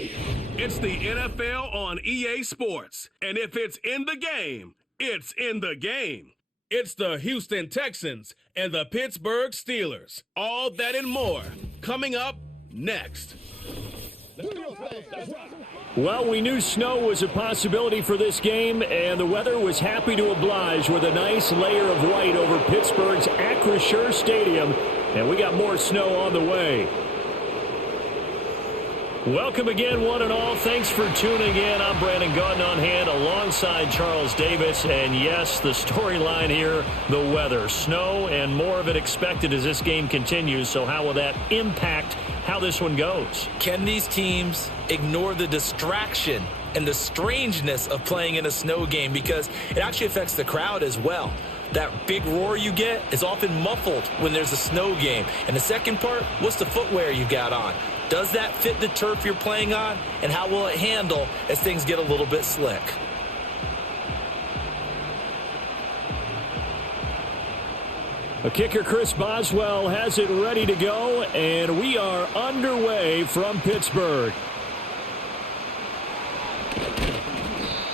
It's the NFL on EA Sports. And if it's in the game, it's in the game. It's the Houston Texans and the Pittsburgh Steelers. All that and more coming up next. Well, we knew snow was a possibility for this game, and the weather was happy to oblige with a nice layer of white over Pittsburgh's Acrisure Stadium, and we got more snow on the way. Welcome again, one and all. Thanks for tuning in. I'm Brandon Gautin on hand alongside Charles Davis. And yes, the storyline here, the weather. Snow and more of it expected as this game continues. So how will that impact how this one goes? Can these teams ignore the distraction and the strangeness of playing in a snow game? Because it actually affects the crowd as well. That big roar you get is often muffled when there's a snow game. And the second part, what's the footwear you got on? Does that fit the turf you're playing on? And how will it handle as things get a little bit slick? A kicker, Chris Boswell, has it ready to go, and we are underway from Pittsburgh.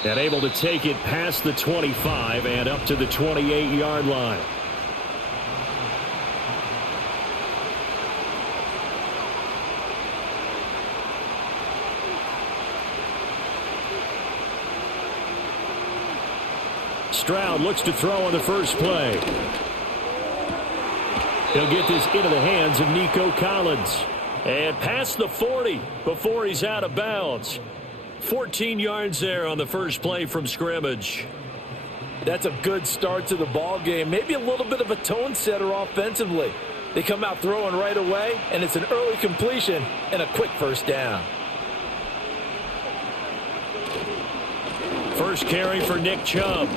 And able to take it past the 25 and up to the 28-yard line. Stroud looks to throw on the first play. He'll get this into the hands of Nico Collins. And past the 40 before he's out of bounds. 14 yards there on the first play from scrimmage. That's a good start to the ball game. Maybe a little bit of a tone setter offensively. They come out throwing right away, and it's an early completion and a quick first down. First carry for Nick Chubb.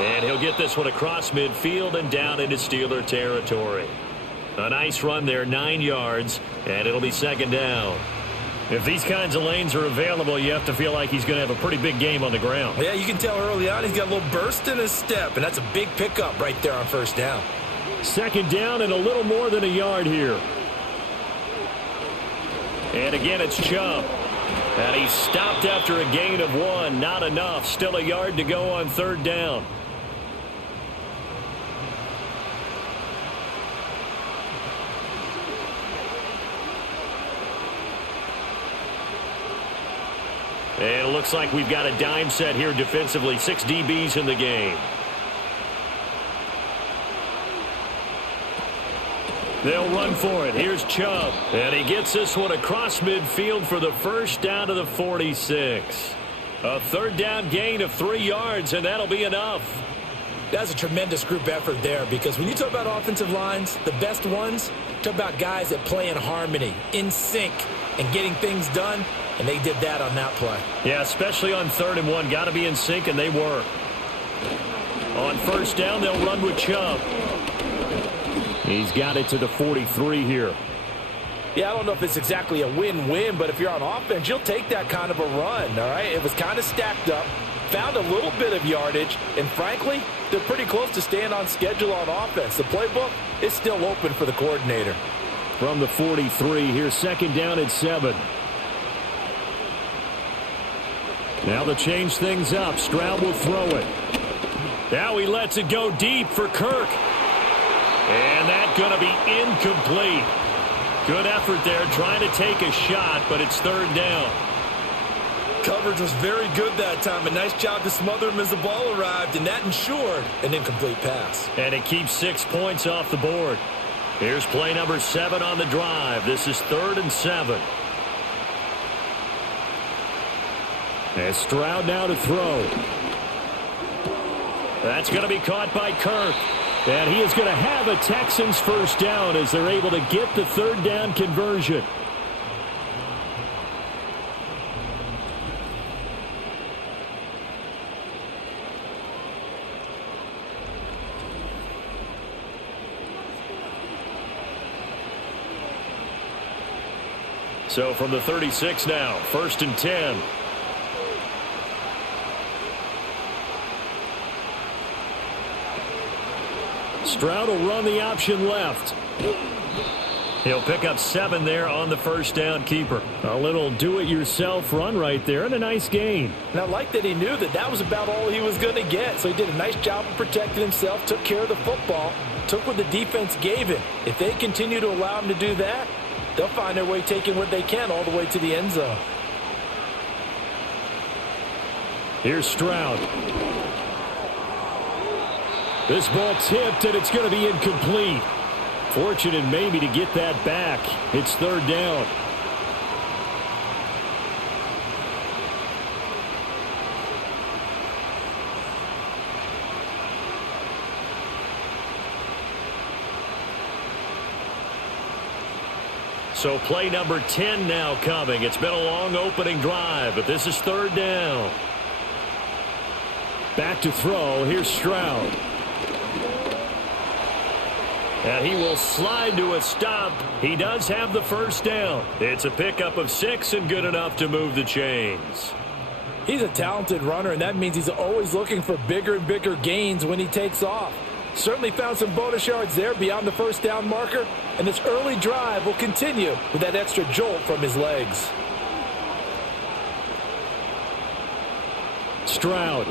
And he'll get this one across midfield and down into Steeler territory. A nice run there, 9 yards, and it'll be second down. If these kinds of lanes are available, you have to feel like he's going to have a pretty big game on the ground. Yeah, you can tell early on he's got a little burst in his step, and that's a big pickup right there on first down. Second down and a little more than a yard here. And again, it's Chubb. And he stopped after a gain of 1. Not enough. Still a yard to go on third down. And it looks like we've got a dime set here defensively. 6 DBs in the game. They'll run for it. Here's Chubb. And he gets this one across midfield for the first down to the 46. A third down gain of 3 yards, and that'll be enough. That's a tremendous group effort there, because when you talk about offensive lines, the best ones, talk about guys that play in harmony, in sync, and getting things done, and they did that on that play. Yeah, especially on 3rd and 1. Got to be in sync, and they were. On first down, they'll run with Chubb. He's got it to the 43 here. Yeah, I don't know if it's exactly a win-win, but if you're on offense, you'll take that kind of a run, all right? It was kind of stacked up, found a little bit of yardage, and frankly, they're pretty close to staying on schedule on offense. The playbook is still open for the coordinator. From the 43, here's second down at 7. Now to change things up, Stroud will throw it. Now he lets it go deep for Kirk. And that's going to be incomplete. Good effort there trying to take a shot, but it's third down. Coverage was very good that time. A nice job to smother him as the ball arrived, and that ensured an incomplete pass. And it keeps 6 points off the board. Here's play number 7 on the drive. This is 3rd and 7. And Stroud now to throw. That's going to be caught by Kirk. And he is going to have a Texans first down as they're able to get the third down conversion. So from the 36 now, 1st and 10. Stroud will run the option left. He'll pick up 7 there on the first down keeper. A little do-it-yourself run right there and a nice gain. And I like that he knew that that was about all he was going to get. So he did a nice job of protecting himself, took care of the football, took what the defense gave him. If they continue to allow him to do that, they'll find their way taking what they can all the way to the end zone. Here's Stroud. This ball tipped, and it's going to be incomplete. Fortunate maybe to get that back. It's third down. So play number 10 now coming. It's been a long opening drive, but this is third down. Back to throw. Here's Stroud. And he will slide to a stop. He does have the first down. It's a pickup of 6 and good enough to move the chains. He's a talented runner, and that means he's always looking for bigger and bigger gains when he takes off. Certainly found some bonus yards there beyond the first down marker, and this early drive will continue with that extra jolt from his legs. Stroud.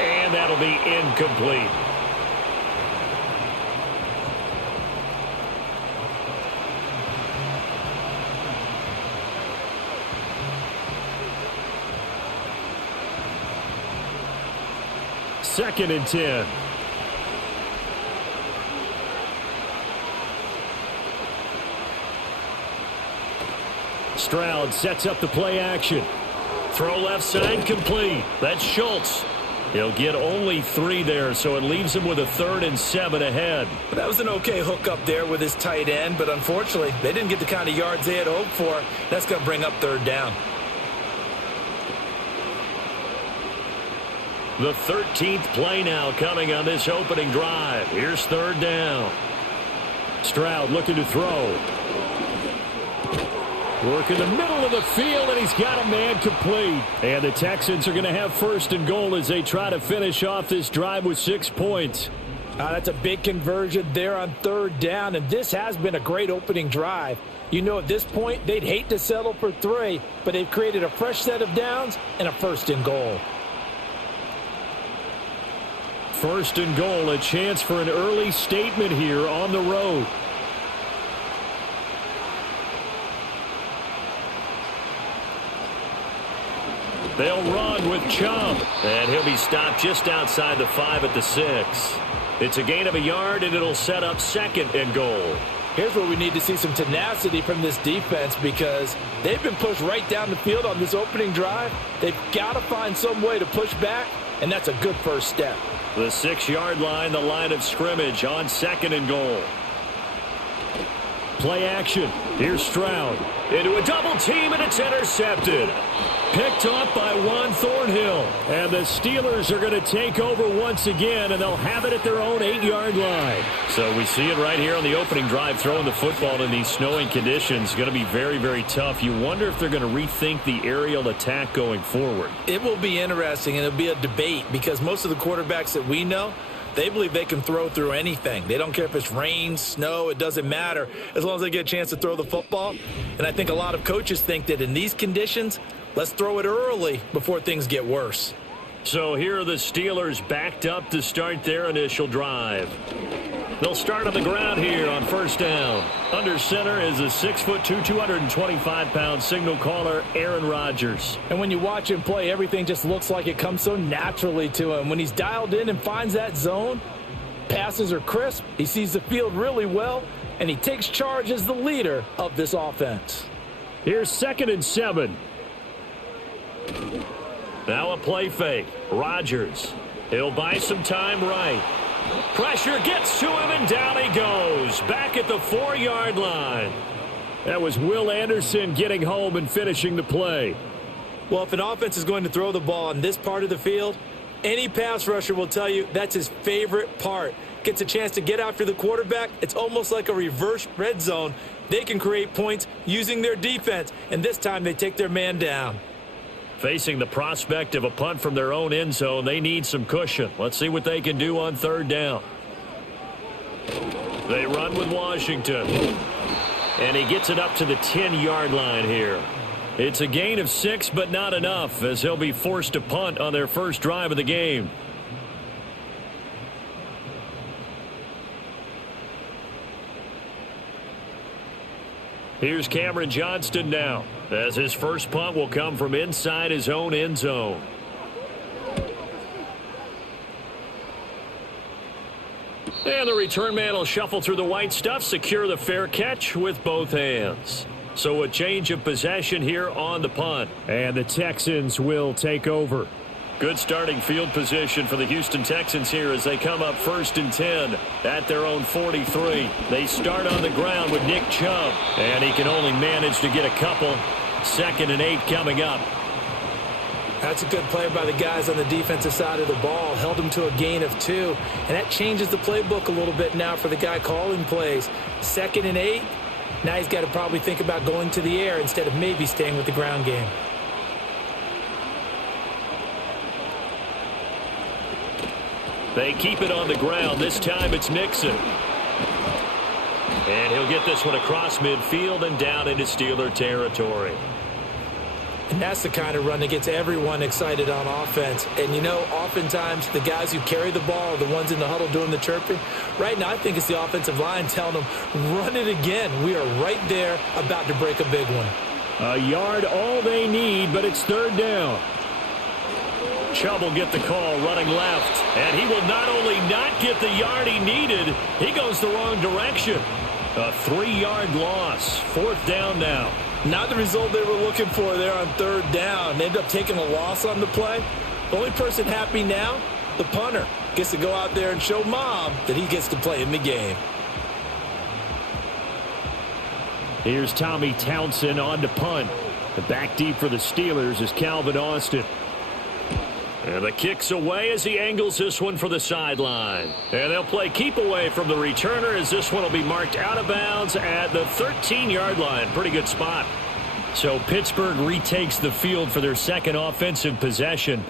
And that'll be incomplete. Second and 10. Stroud sets up the play action. Throw left side complete. That's Schultz. He'll get only 3 there, so it leaves him with a 3rd and 7 ahead. That was an okay hook up there with his tight end, but unfortunately, they didn't get the kind of yards they had hoped for. That's going to bring up third down. The 13th play now coming on this opening drive. Here's third down. Stroud looking to throw. Work in the middle of the field, and he's got a man complete. And the Texans are going to have first and goal as they try to finish off this drive with 6 points. That's a big conversion there on third down, and this has been a great opening drive. You know, at this point, they'd hate to settle for 3, but they've created a fresh set of downs and a first and goal. First and goal, a chance for an early statement here on the road. They'll run with Chubb, and he'll be stopped just outside the 5 at the 6. It's a gain of a yard, and it'll set up second and goal. Here's where we need to see some tenacity from this defense because they've been pushed right down the field on this opening drive. They've got to find some way to push back, and that's a good first step. The 6-yard line, the line of scrimmage on second and goal. Play action. Here's Stroud. Into a double team, and it's intercepted. Picked off by Juan Thornhill. And the Steelers are going to take over once again, and they'll have it at their own 8-yard line. So we see it right here on the opening drive, throwing the football in these snowing conditions. Going to be very, very tough. You wonder if they're going to rethink the aerial attack going forward. It will be interesting, and it'll be a debate because most of the quarterbacks that we know, they believe they can throw through anything. They don't care if it's rain, snow, it doesn't matter as long as they get a chance to throw the football. And I think a lot of coaches think that in these conditions, let's throw it early before things get worse. So here are the Steelers backed up to start their initial drive. They'll start on the ground here on first down. Under center is a 6'2", 225-pound signal caller, Aaron Rodgers. And when you watch him play, everything just looks like it comes so naturally to him. When he's dialed in and finds that zone, passes are crisp, he sees the field really well, and he takes charge as the leader of this offense. Here's 2nd and 7. Now a play fake. Rodgers. He'll buy some time right. Pressure gets to him, and down he goes. Back at the 4-yard line. That was Will Anderson getting home and finishing the play. Well, if an offense is going to throw the ball on this part of the field, any pass rusher will tell you that's his favorite part. Gets a chance to get after the quarterback. It's almost like a reverse red zone. They can create points using their defense, and this time they take their man down. Facing the prospect of a punt from their own end zone, they need some cushion. Let's see what they can do on third down. They run with Washington. And he gets it up to the 10-yard line here. It's a gain of 6, but not enough, as they'll be forced to punt on their first drive of the game. Here's Cameron Johnston now, as his first punt will come from inside his own end zone. And the return man will shuffle through the white stuff, secure the fair catch with both hands. So a change of possession here on the punt. And the Texans will take over. Good starting field position for the Houston Texans here as they come up 1st and 10 at their own 43. They start on the ground with Nick Chubb, and he can only manage to get a couple. 2nd and 8 coming up. That's a good play by the guys on the defensive side of the ball. Held them to a gain of 2. And that changes the playbook a little bit now for the guy calling plays. 2nd and 8. Now he's got to probably think about going to the air instead of maybe staying with the ground game. They keep it on the ground. This time it's Mixon. And he'll get this one across midfield and down into Steeler territory. And that's the kind of run that gets everyone excited on offense. And, you know, oftentimes the guys who carry the ball are the ones in the huddle doing the chirping. Right now, I think it's the offensive line telling them, run it again. We are right there about to break a big one. A yard all they need, but it's 3rd down. Chubb will get the call running left. And he will not only not get the yard he needed, he goes the wrong direction. A 3-yard loss. 4th down now. Not the result they were looking for there on 3rd down. They end up taking a loss on the play. The only person happy now, the punter, gets to go out there and show Mom that he gets to play in the game. Here's Tommy Townsend on to punt. The back deep for the Steelers is Calvin Austin. And the kick's away as he angles this one for the sideline. And they'll play keep away from the returner as this one will be marked out of bounds at the 13-yard line. Pretty good spot. So Pittsburgh retakes the field for their second offensive possession.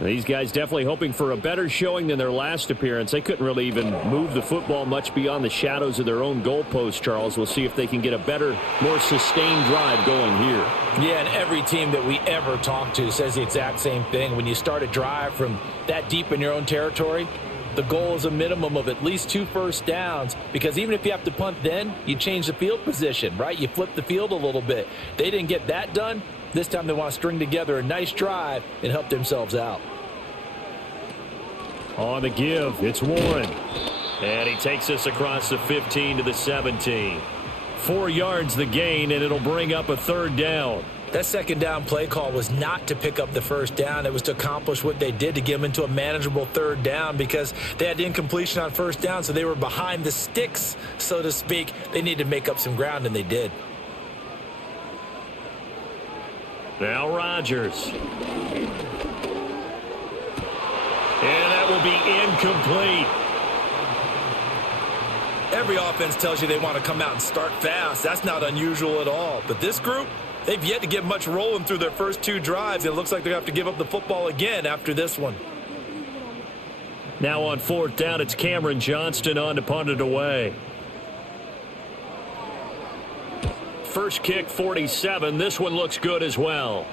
These guys definitely hoping for a better showing than their last appearance. They couldn't really even move the football much beyond the shadows of their own goalpost, Charles. We'll see if they can get a better, more sustained drive going here. Yeah, and every team that we ever talk to says the exact same thing. When you start a drive from that deep in your own territory, the goal is a minimum of at least 2 first downs, because even if you have to punt then, you change the field position, right? You flip the field a little bit. They didn't get that done. This time they want to string together a nice drive and help themselves out. On the give, it's Warren. And he takes this across the 15 to the 17. 4 yards the gain, and it'll bring up a 3rd down. That 2nd down play call was not to pick up the 1st down. It was to accomplish what they did, to get them into a manageable 3rd down, because they had incompletion on 1st down, so they were behind the sticks, so to speak. They needed to make up some ground, and they did. Now Rodgers. And that will be incomplete. Every offense tells you they want to come out and start fast. That's not unusual at all. But this group, they've yet to get much rolling through their first 2 drives. It looks like they have to give up the football again after this one. Now on 4th down, it's Cameron Johnston on to punt it away. First kick, 47. This one looks good as well.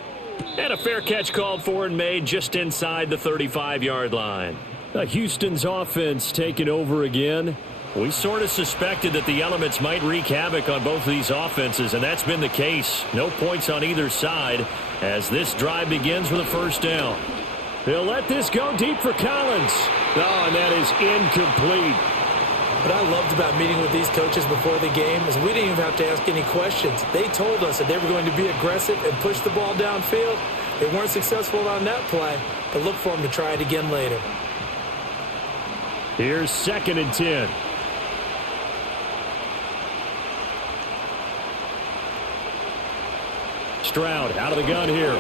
And a fair catch called for and made just inside the 35-yard line. Houston's offense taking over again. We sort of suspected that the elements might wreak havoc on both of these offenses, and that's been the case. No points on either side as this drive begins with a 1st down. They'll let this go deep for Collins. Oh, and that is incomplete. What I loved about meeting with these coaches before the game is we didn't even have to ask any questions. They told us that they were going to be aggressive and push the ball downfield. They weren't successful on that play, but look for them to try it again later. Here's 2nd and 10. Stroud out of the gun here.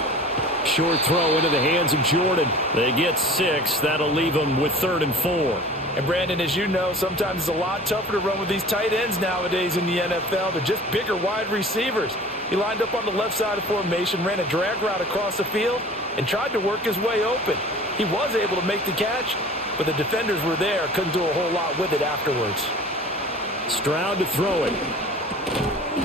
Short throw into the hands of Jordan. They get 6. That'll leave them with 3rd and 4. And, Brandon, as you know, sometimes it's a lot tougher to run with these tight ends nowadays in the NFL. They're just bigger wide receivers. He lined up on the left side of formation, ran a drag route across the field, and tried to work his way open. He was able to make the catch, but the defenders were there. Couldn't do a whole lot with it afterwards. Stroud to throw it.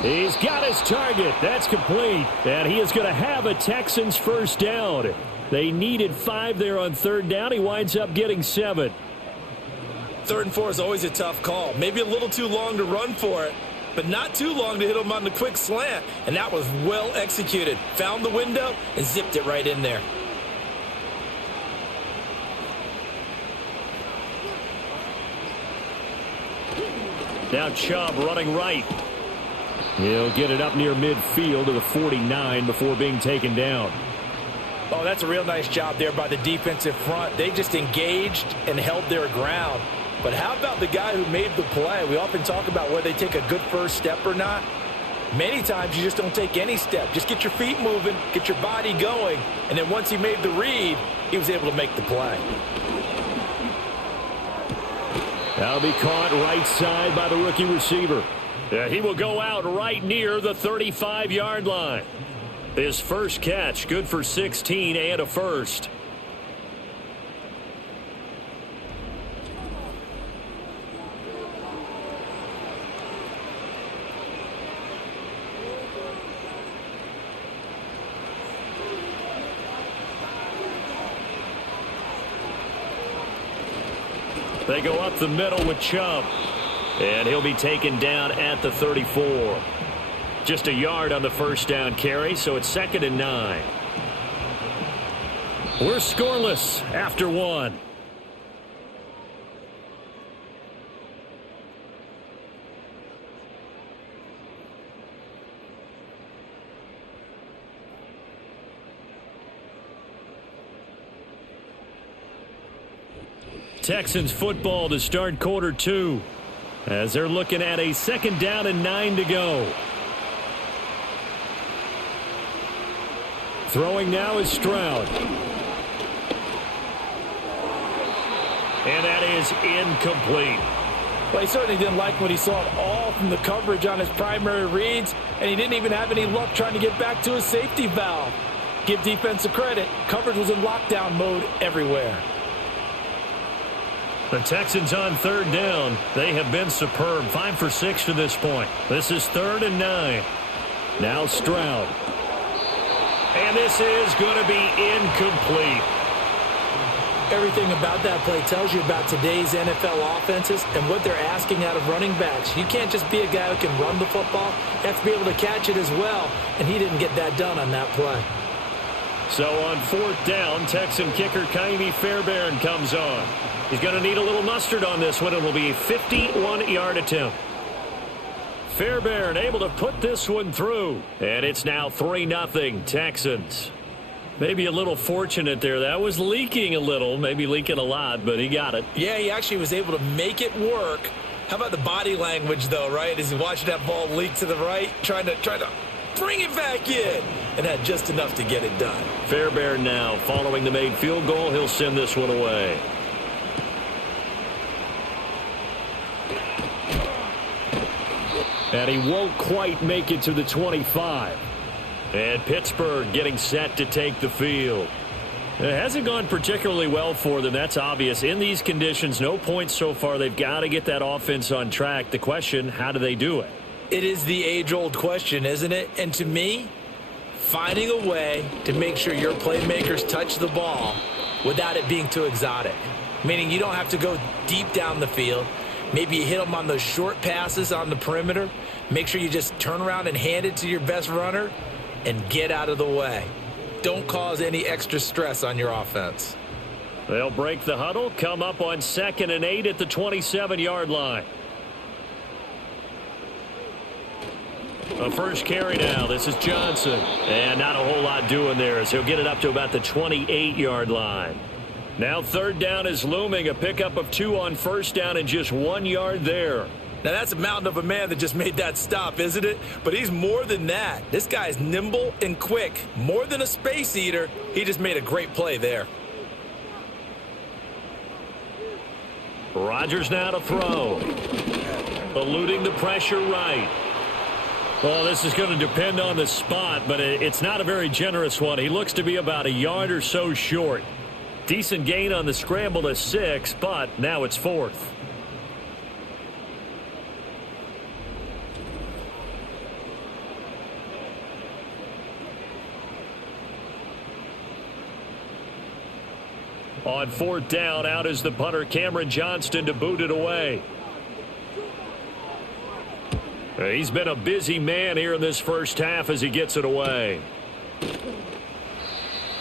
He's got his target. That's complete. And he is going to have a Texans first down. They needed 5 there on third down. He winds up getting 7. 3rd and 4 is always a tough call. Maybe a little too long to run for it, but not too long to hit him on the quick slant. And that was well executed. Found the window and zipped it right in there. Now Chubb running right. He'll get it up near midfield to the 49 before being taken down. Oh, that's a real nice job there by the defensive front. They just engaged and held their ground. But how about the guy who made the play? We often talk about whether they take a good first step or not. Many times you just don't take any step. Just get your feet moving, get your body going, and then once he made the read, he was able to make the play. That'll be caught right side by the rookie receiver. He will go out right near the 35-yard line. His first catch, good for 16 and a first. They go up the middle with Chubb. And he'll be taken down at the 34. Just a yard on the first down carry, so it's 2nd and 9. We're scoreless after 1. Texans football to start quarter 2. As they're looking at a 2nd down and 9 to go. Throwing now is Stroud. And that is incomplete. Well, he certainly didn't like what he saw at all from the coverage on his primary reads, and he didn't even have any luck trying to get back to his safety valve. Give defensive credit. Coverage was in lockdown mode everywhere. The Texans on 3rd down. They have been superb. 5 for 6 to this point. This is 3rd and 9. Now Stroud. And this is going to be incomplete. Everything about that play tells you about today's NFL offenses and what they're asking out of running backs. You can't just be a guy who can run the football. You have to be able to catch it as well, and he didn't get that done on that play. So on 4th down, Texan kicker Kaimi Fairbairn comes on. He's going to need a little mustard on this one. It will be a 51-yard attempt. Fairbairn able to put this one through. And it's now 3-0 Texans. Maybe a little fortunate there. That was leaking a little, maybe leaking a lot, but he got it. Yeah, he actually was able to make it work. How about the body language, though, right? As he watched that ball leak to the right, trying to bring it back in, and had just enough to get it done. Fairbairn now following the made field goal. He'll send this one away. And he won't quite make it to the 25. And Pittsburgh getting set to take the field. It hasn't gone particularly well for them. That's obvious. In these conditions, no points so far. They've got to get that offense on track. The question, how do they do it? It is the age-old question, isn't it? And to me, finding a way to make sure your playmakers touch the ball without it being too exotic. Meaning you don't have to go deep down the field. Maybe you hit them on those short passes on the perimeter. Make sure you just turn around and hand it to your best runner and get out of the way. Don't cause any extra stress on your offense. They'll break the huddle, come up on 2nd and 8 at the 27-yard line. A first carry now. This is Johnson. And not a whole lot doing there as he'll get it up to about the 28-yard line. Now 3rd down is looming. A pickup of 2 on 1st down and just 1 yard there. Now that's a mountain of a man that just made that stop, isn't it? But he's more than that. This guy's nimble and quick. More than a space eater. He just made a great play there. Rodgers now to throw. Eluding the pressure right. Well, this is going to depend on the spot, but it's not a very generous one. He looks to be about a yard or so short. Decent gain on the scramble to 6, but now it's 4th. On 4th down, out is the punter Cameron Johnston to boot it away. He's been a busy man here in this first half as he gets it away.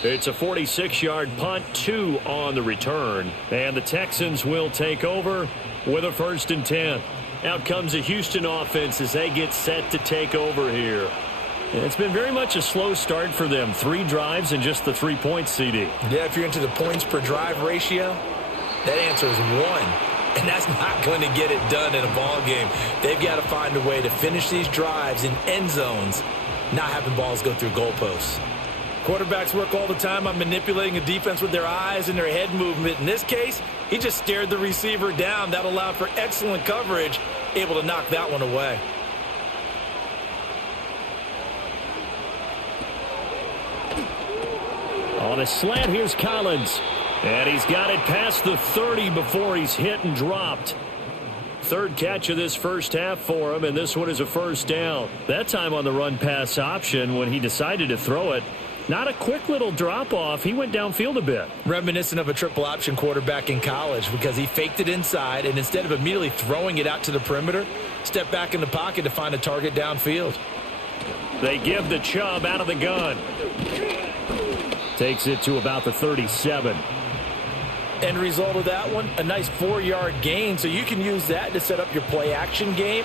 It's a 46-yard punt, 2 on the return. And the Texans will take over with a 1st and 10. Out comes the Houston offense as they get set to take over here. It's been very much a slow start for them. 3 drives and just the 3 points, CD. Yeah, if you're into the points per drive ratio, that answer is 1. And that's not going to get it done in a ball game. They've got to find a way to finish these drives in end zones, not having balls go through goalposts. Quarterbacks work all the time on manipulating a defense with their eyes and their head movement. In this case, he just stared the receiver down. That allowed for excellent coverage, able to knock that one away. On a slant, here's Collins. And he's got it past the 30 before he's hit and dropped. 3rd catch of this first half for him, and this one is a 1st down. That time on the run-pass option when he decided to throw it. Not a quick little drop-off. He went downfield a bit. Reminiscent of a triple option quarterback in college because he faked it inside, and instead of immediately throwing it out to the perimeter, stepped back in the pocket to find a target downfield. They give the Chubb out of the gun. Takes it to about the 37. End result of that one, a nice 4-yard gain, so you can use that to set up your play-action game,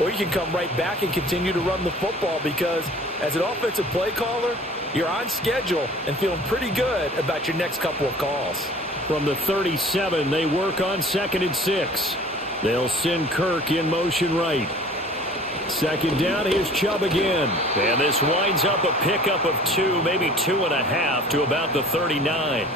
or you can come right back and continue to run the football because as an offensive play caller, you're on schedule and feeling pretty good about your next couple of calls. From the 37, they work on 2nd and 6. They'll send Kirk in motion right. 2nd down, here's Chubb again. And this winds up a pickup of 2, maybe 2.5 to about the 39.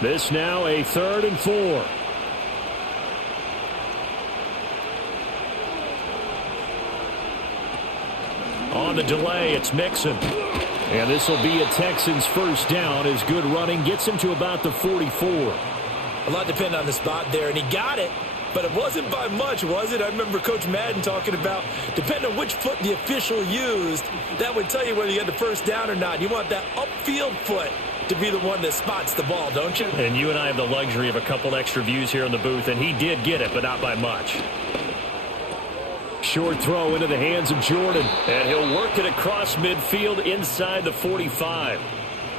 This now a 3rd and 4. On the delay, it's Mixon. And this will be a Texans 1st down as good running gets him to about the 44. A lot depended on the spot there, and he got it, but it wasn't by much, was it? I remember Coach Madden talking about, depending on which foot the official used, that would tell you whether you had the 1st down or not. You want that upfield foot to be the one that spots the ball, don't you? And you and I have the luxury of a couple extra views here in the booth, and he did get it, but not by much. Short throw into the hands of Jordan, and he'll work it across midfield inside the 45.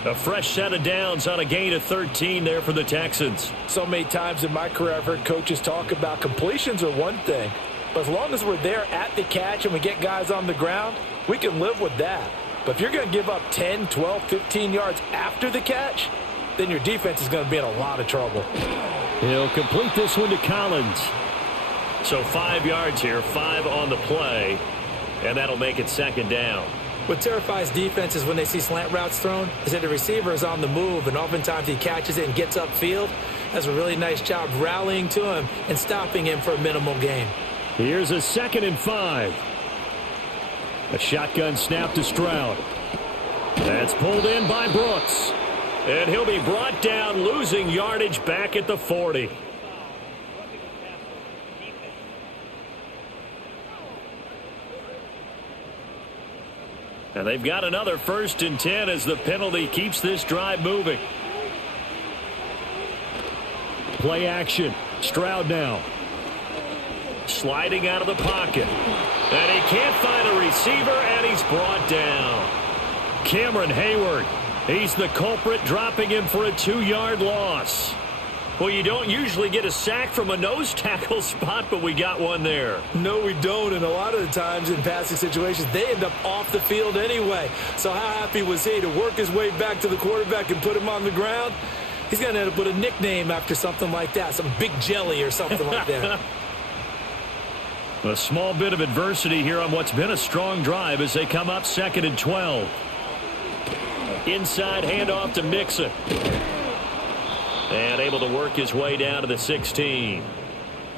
A fresh set of downs on a gain of 13 there for the Texans. So many times in my career I've heard coaches talk about completions are one thing, but as long as we're there at the catch and we get guys on the ground, we can live with that. But if you're going to give up 10, 12, 15 yards after the catch, then your defense is going to be in a lot of trouble. He'll complete this one to Collins. So 5 yards here, 5 on the play, and that'll make it 2nd down. What terrifies defenses when they see slant routes thrown is that the receiver is on the move, and oftentimes he catches it and gets upfield. Does a really nice job rallying to him and stopping him for a minimal gain. Here's a 2nd and 5. A shotgun snap to Stroud. That's pulled in by Brooks. And he'll be brought down, losing yardage back at the 40. And they've got another 1st and 10 as the penalty keeps this drive moving. Play action. Stroud now. Sliding out of the pocket. And he can't find a receiver, and he's brought down. Cameron Hayward. He's the culprit, dropping him for a 2-yard loss. Well, you don't usually get a sack from a nose tackle spot, but we got one there. No, we don't, and a lot of the times in passing situations, they end up off the field anyway. So how happy was he to work his way back to the quarterback and put him on the ground? He's going to end up with a nickname after something like that, some Big Jelly or something like that. A small bit of adversity here on what's been a strong drive as they come up 2nd and 12. Inside handoff to Mixon. And able to work his way down to the 16.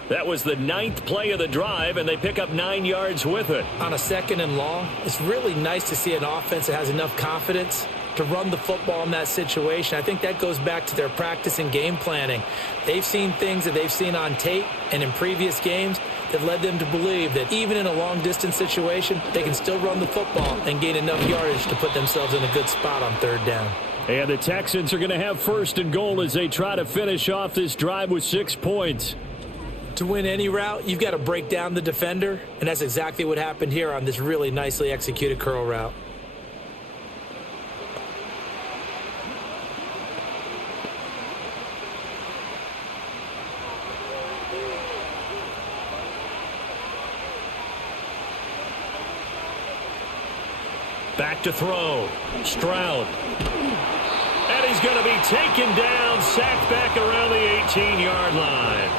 That was the 9th play of the drive, and they pick up 9 yards with it. On a 2nd and long, it's really nice to see an offense that has enough confidence to run the football in that situation. I think that goes back to their practice and game planning. They've seen things that they've seen on tape and in previous games that led them to believe that even in a long-distance situation, they can still run the football and gain enough yardage to put themselves in a good spot on 3rd down. And the Texans are going to have 1st and goal as they try to finish off this drive with 6 points. To win any route, you've got to break down the defender, and that's exactly what happened here on this really nicely executed curl route. Back to throw. Stroud. And he's going to be taken down, sacked back around the 18-yard line.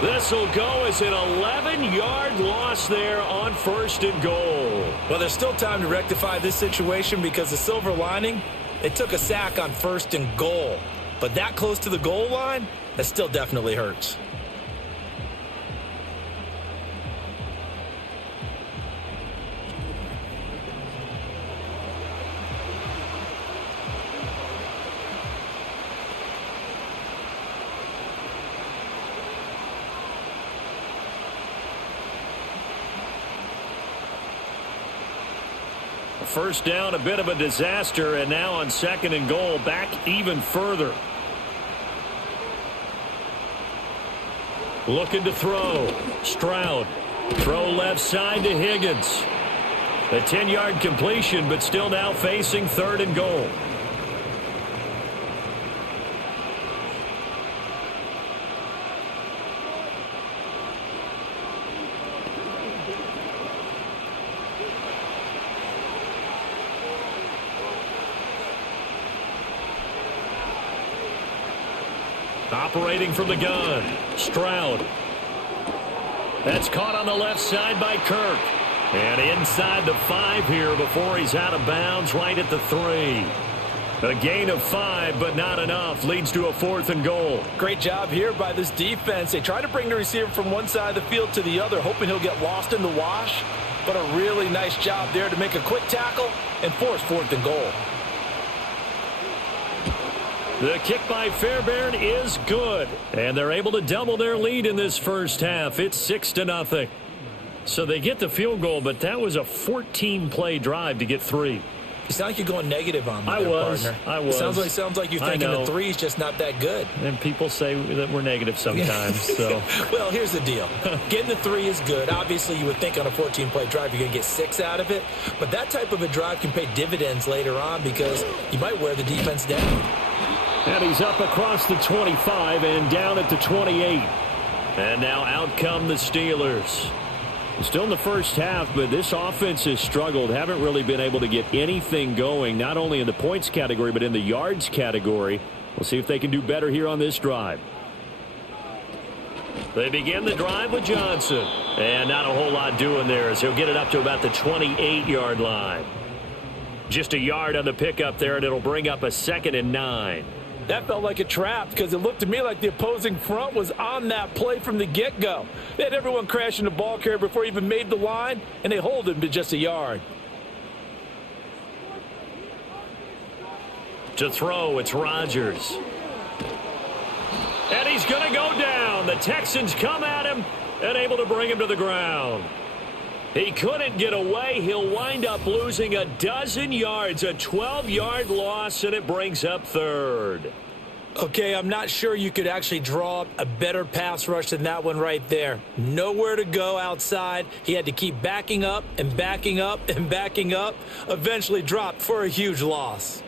This will go as an 11-yard loss there on 1st and goal. Well, there's still time to rectify this situation because the silver lining, it took a sack on 1st and goal. But that close to the goal line, that still definitely hurts. First down, a bit of a disaster, and now on 2nd and goal, back even further. Looking to throw. Stroud. Throw left side to Higgins. A 10-yard completion, but still now facing 3rd and goal. Operating from the gun. Stroud. That's caught on the left side by Kirk. And inside the 5 here before he's out of bounds right at the 3. A gain of 5, but not enough. Leads to a 4th and goal. Great job here by this defense. They try to bring the receiver from one side of the field to the other, hoping he'll get lost in the wash. But a really nice job there to make a quick tackle and force 4th and goal. The kick by Fairbairn is good. And they're able to double their lead in this first half. It's 6-0. So they get the field goal, but that was a 14-play drive to get 3. You sound like you're going negative on me there, partner. I was. It sounds like you're thinking the 3 is just not that good. And people say that we're negative sometimes. So. Well, here's the deal. Getting the 3 is good. Obviously, you would think on a 14-play drive you're going to get 6 out of it. But that type of a drive can pay dividends later on because you might wear the defense down. And he's up across the 25 and down at the 28. And now out come the Steelers. Still in the first half, but this offense has struggled. Haven't really been able to get anything going, not only in the points category, but in the yards category. We'll see if they can do better here on this drive. They begin the drive with Johnson. And not a whole lot doing there as he'll get it up to about the 28-yard line. Just a yard on the pickup there, and it'll bring up a 2nd and 9. That felt like a trap because it looked to me like the opposing front was on that play from the get-go. They had everyone crashing the ball carrier before he even made the line, and they hold him to just a yard. To throw, it's Rodgers. And he's going to go down. The Texans come at him and able to bring him to the ground. He couldn't get away. He'll wind up losing a dozen yards, a 12-yard loss, and it brings up 3rd. Okay, I'm not sure you could actually draw up a better pass rush than that one right there. Nowhere to go outside. He had to keep backing up and backing up and backing up. Eventually dropped for a huge loss.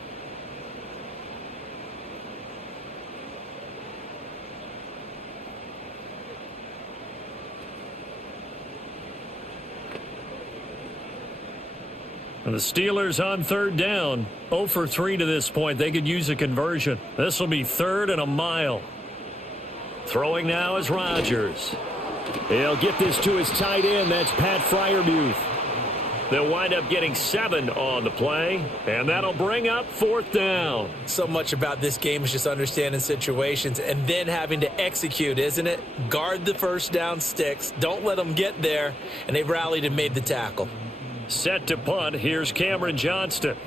And the Steelers on 3rd down. 0 for 3 to this point. They could use a conversion. This will be 3rd and a mile. Throwing now is Rodgers. He'll get this to his tight end. That's Pat Freiermuth. They'll wind up getting 7 on the play, and that'll bring up 4th down. So much about this game is just understanding situations and then having to execute, isn't it? Guard the first down sticks. Don't let them get there, and they've rallied and made the tackle. Set to punt. Here's Cameron Johnston.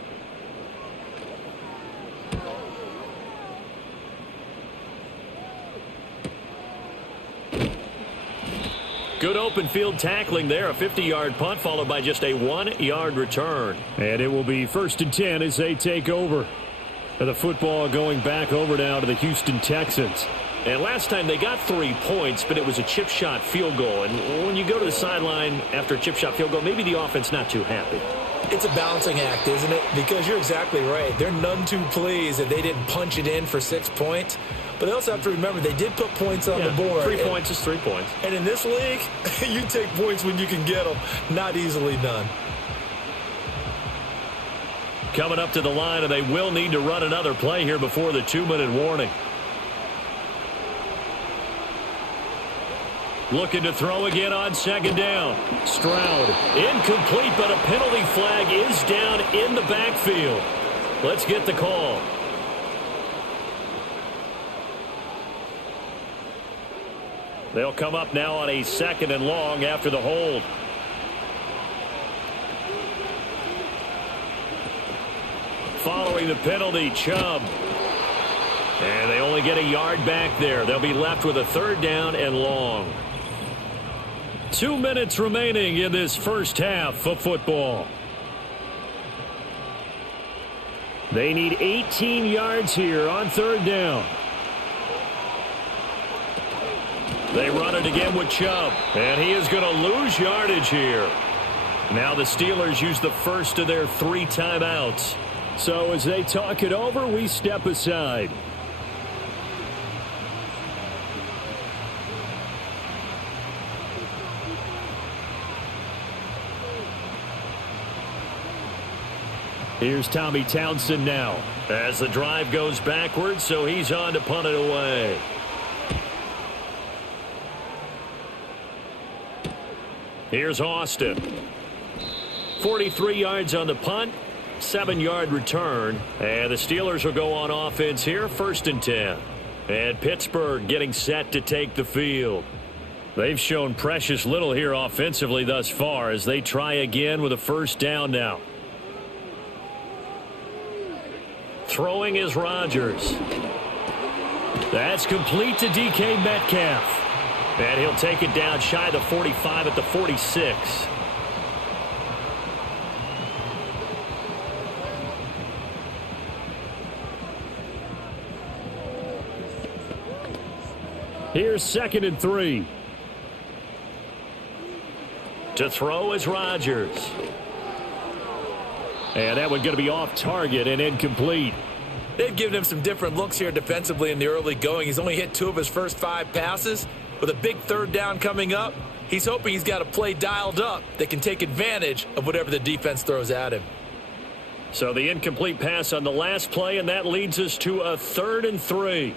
Good open field tackling there. A 50-yard punt followed by just a 1-yard return. And it will be 1st and 10 as they take over. And the football going back over now to the Houston Texans. And last time they got 3 points, but it was a chip shot field goal. And when you go to the sideline after a chip shot field goal, maybe the offense not too happy. It's a balancing act, isn't it? Because you're exactly right. They're none too pleased that they didn't punch it in for 6 points. But they also have to remember they did put points on the board. 3 points is 3 points. And in this league, you take points when you can get them. Not easily done. Coming up to the line, and they will need to run another play here before the 2-minute warning. Looking to throw again on 2nd down. Stroud incomplete, but a penalty flag is down in the backfield. Let's get the call. They'll come up now on a 2nd and long after the hold. Following the penalty, Chubb. And they only get a yard back there. They'll be left with a 3rd down and long. 2 minutes remaining in this first half of football. They need 18 yards here on 3rd down. They run it again with Chubb, and he is going to lose yardage here. Now the Steelers use the first of their 3 timeouts. So as they talk it over, we step aside. Here's Tommy Townsend now. As the drive goes backwards, so he's on to punt it away. Here's Austin. 43 yards on the punt, 7-yard return. And the Steelers will go on offense here, 1st and 10. And Pittsburgh getting set to take the field. They've shown precious little here offensively thus far as they try again with a 1st down now. Throwing is Rodgers. That's complete to DK Metcalf. And he'll take it down shy of the 45 at the 46. Here's 2nd and 3. To throw is Rodgers. And that one going to be off target and incomplete. They've given him some different looks here defensively in the early going. He's only hit 2 of his first 5 passes. With a big 3rd down coming up, he's hoping he's got a play dialed up that can take advantage of whatever the defense throws at him. So the incomplete pass on the last play, and that leads us to a 3rd and 3.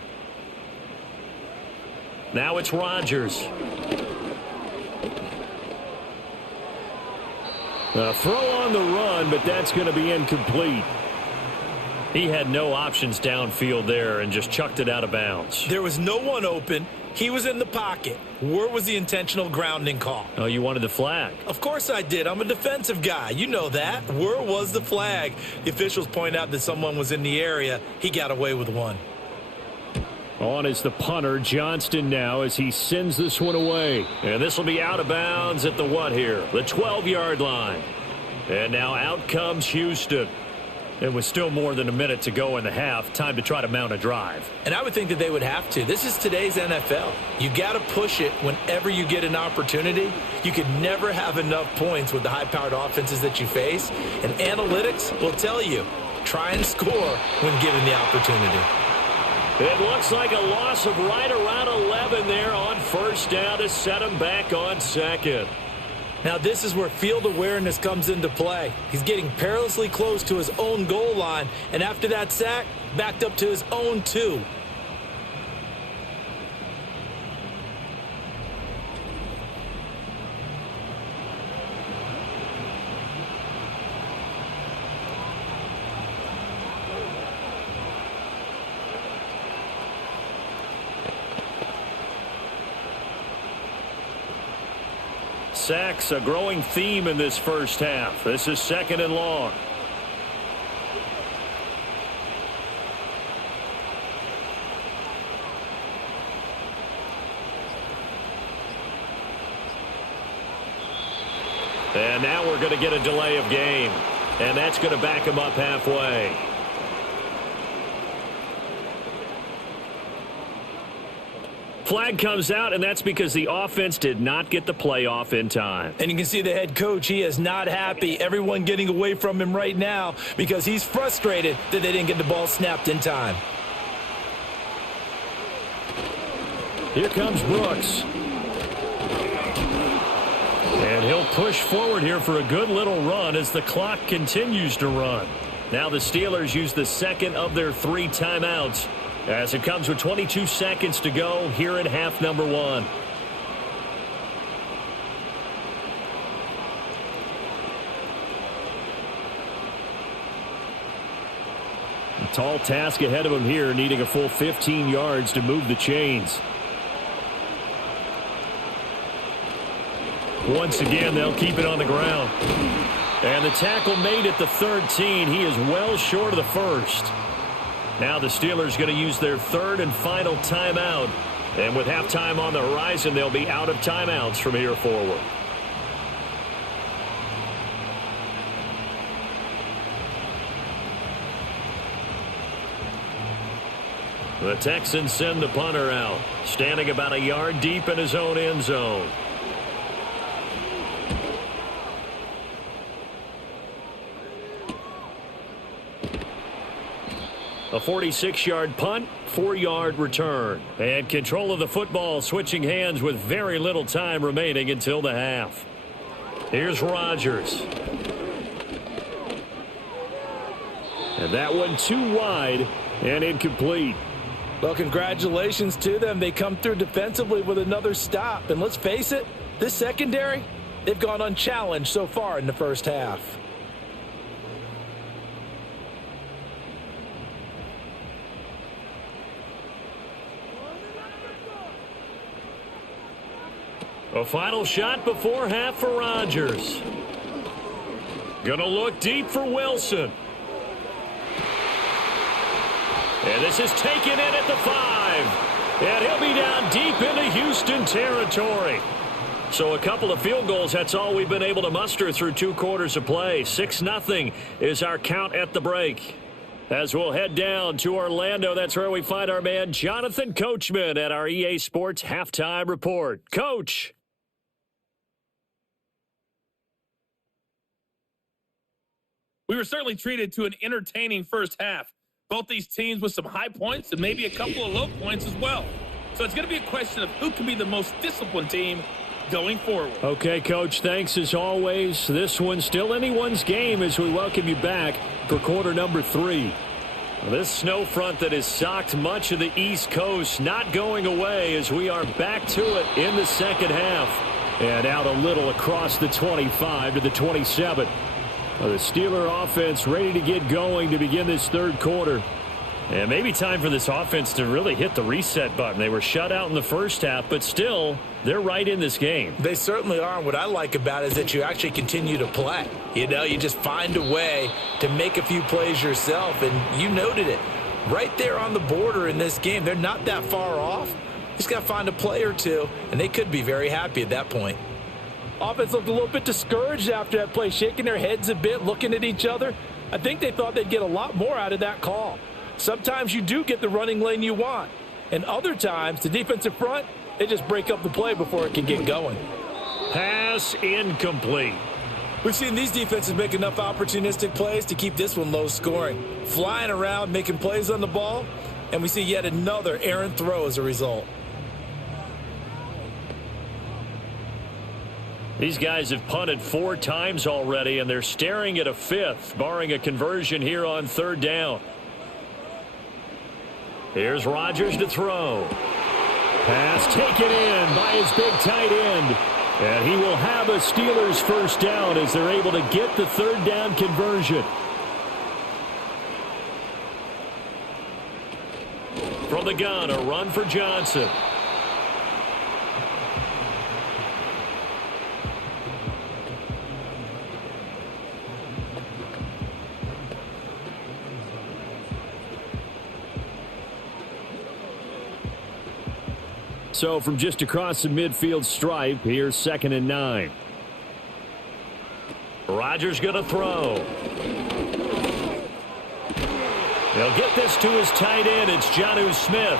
Now it's Rodgers. A throw on the run, but that's going to be incomplete. He had no options downfield there and just chucked it out of bounds. There was no one open. He was in the pocket. Where was the intentional grounding call? Oh, you wanted the flag. Of course I did. I'm a defensive guy. You know that. Where was the flag? The officials point out that someone was in the area. He got away with one. On is the punter, Johnston now, as he sends this one away. And this will be out of bounds at the what here? The 12-yard line. And now out comes Houston. It was still more than a minute to go in the half. Time to try to mount a drive. And I would think that they would have to. This is today's NFL. You got to push it whenever you get an opportunity. You could never have enough points with the high-powered offenses that you face. And analytics will tell you, try and score when given the opportunity. It looks like a loss of right around 11 there on 1st down to set him back on 2nd. Now this is where field awareness comes into play. He's getting perilously close to his own goal line, and after that sack, backed up to his own 2. Sacks, a growing theme in this first half. This is 2nd and long. And now we're going to get a delay of game. And that's going to back him up halfway. Flag comes out, and that's because the offense did not get the play off in time. And you can see the head coach, he is not happy. Everyone getting away from him right now because he's frustrated that they didn't get the ball snapped in time. Here comes Brooks. And he'll push forward here for a good little run as the clock continues to run. Now the Steelers use the 2nd of their 3 timeouts as it comes with 22 seconds to go here in half number 1. A tall task ahead of him here, needing a full 15 yards to move the chains. Once again, they'll keep it on the ground. And the tackle made at the 13. He is well short of the first. Now the Steelers going to use their 3rd and final timeout. And with halftime on the horizon, they'll be out of timeouts from here forward. The Texans send the punter out, standing about a yard deep in his own end zone. A 46-yard punt, 4-yard return. And control of the football switching hands with very little time remaining until the half. Here's Rodgers. And that one too wide and incomplete. Well, congratulations to them. They come through defensively with another stop. And let's face it, this secondary, they've gone unchallenged so far in the first half. A final shot before half for Rodgers. Gonna look deep for Wilson. And this is taken in at the 5. And he'll be down deep into Houston territory. So a couple of field goals, that's all we've been able to muster through 2 quarters of play. 6-0 is our count at the break. As we'll head down to Orlando, that's where we find our man Jonathan Coachman at our EA Sports Halftime Report. Coach. We were certainly treated to an entertaining first half. Both these teams with some high points and maybe a couple of low points as well. So it's going to be a question of who can be the most disciplined team going forward. Okay, Coach, thanks as always. This one's still anyone's game as we welcome you back for quarter number 3. This snow front that has socked much of the East Coast not going away as we are back to it in the second half. And out a little across the 25 to the 27. The Steeler offense ready to get going to begin this third quarter. And maybe time for this offense to really hit the reset button. They were shut out in the first half, but still, they're right in this game. They certainly are. What I like about it is that you actually continue to play. You know, you just find a way to make a few plays yourself, and you noted it. Right there on the border in this game, they're not that far off. Just got to find a play or two, and they could be very happy at that point. Offense looked a little bit discouraged after that play, shaking their heads a bit, looking at each other. I think they thought they'd get a lot more out of that call. Sometimes you do get the running lane you want, and other times the defensive front, they just break up the play before it can get going. Pass incomplete. We've seen these defenses make enough opportunistic plays to keep this one low scoring. Flying around, making plays on the ball, and we see yet another errant throw as a result. These guys have punted 4 times already, and they're staring at a 5th, barring a conversion here on third down. Here's Rodgers to throw. Pass taken in by his big tight end. And he will have a Steelers first down as they're able to get the third down conversion. From the gun, a run for Johnson. So from just across the midfield stripe, here's 2nd and 9. Rodgers going to throw. He'll get this to his tight end. It's Jonnu Smith.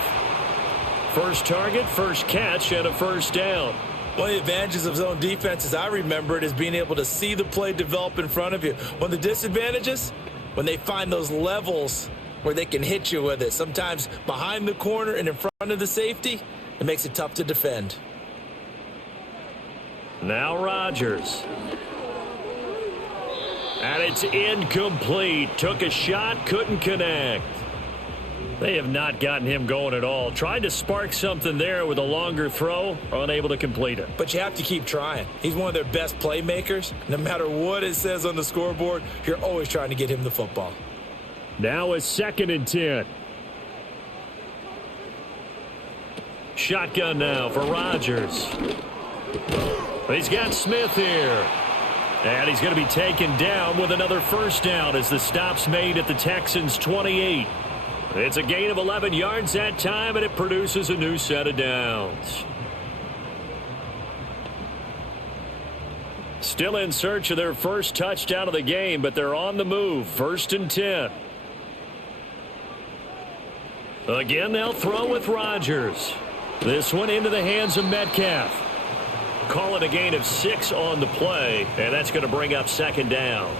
First target, first catch, and a first down. One of the advantages of zone defense, as I remember it, is being able to see the play develop in front of you. One of the disadvantages, when they find those levels where they can hit you with it, sometimes behind the corner and in front of the safety, it makes it tough to defend. Now Rodgers. And it's incomplete. Took a shot, couldn't connect. They have not gotten him going at all. Tried to spark something there with a longer throw, unable to complete it. But you have to keep trying. He's one of their best playmakers. No matter what it says on the scoreboard, you're always trying to get him the football. Now it's 2nd and 10. Shotgun now for Rodgers. He's got Smith here. And he's going to be taken down with another first down as the stop's made at the Texans' 28. It's a gain of 11 yards that time, and it produces a new set of downs. Still in search of their first touchdown of the game, but they're on the move. 1st and 10. Again, they'll throw with Rodgers. This one into the hands of Metcalf. Call it a gain of 6 on the play, and that's going to bring up 2nd down.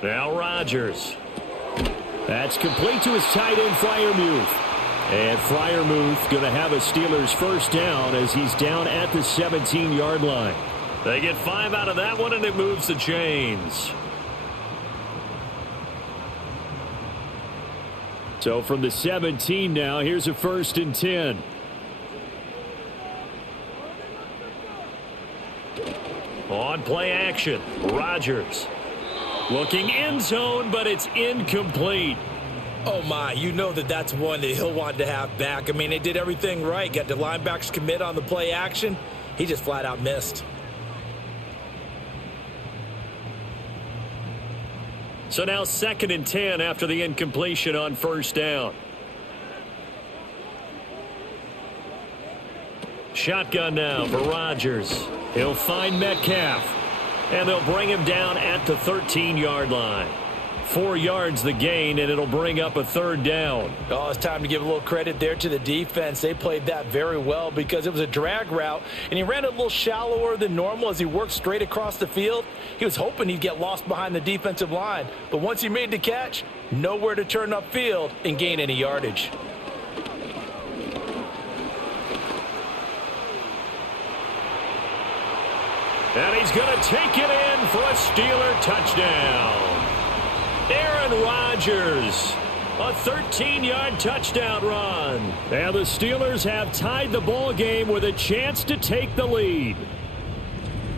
Now Rodgers. That's complete to his tight end, Freiermuth. And Freiermuth going to have a Steelers first down as he's down at the 17-yard line. They get 5 out of that one, and it moves the chains. So from the 17 now, here's a 1st and 10. On play action, Rodgers. Looking end zone, but it's incomplete. Oh, my. You know that's one that he'll want to have back. I mean, they did everything right. Got the linebackers commit on the play action. He just flat out missed. So now 2nd and 10 after the incompletion on first down. Shotgun now for Rodgers. He'll find Metcalf. And they'll bring him down at the 13-yard line. 4 yards the gain, and it'll bring up a 3rd down. Oh, it's time to give a little credit there to the defense. They played that very well because it was a drag route, and he ran it a little shallower than normal as he worked straight across the field. He was hoping he'd get lost behind the defensive line, but once he made the catch, nowhere to turn upfield and gain any yardage. And he's going to take it in for a Steeler touchdown. Aaron Rodgers, a 13-yard touchdown run. And the Steelers have tied the ball game with a chance to take the lead.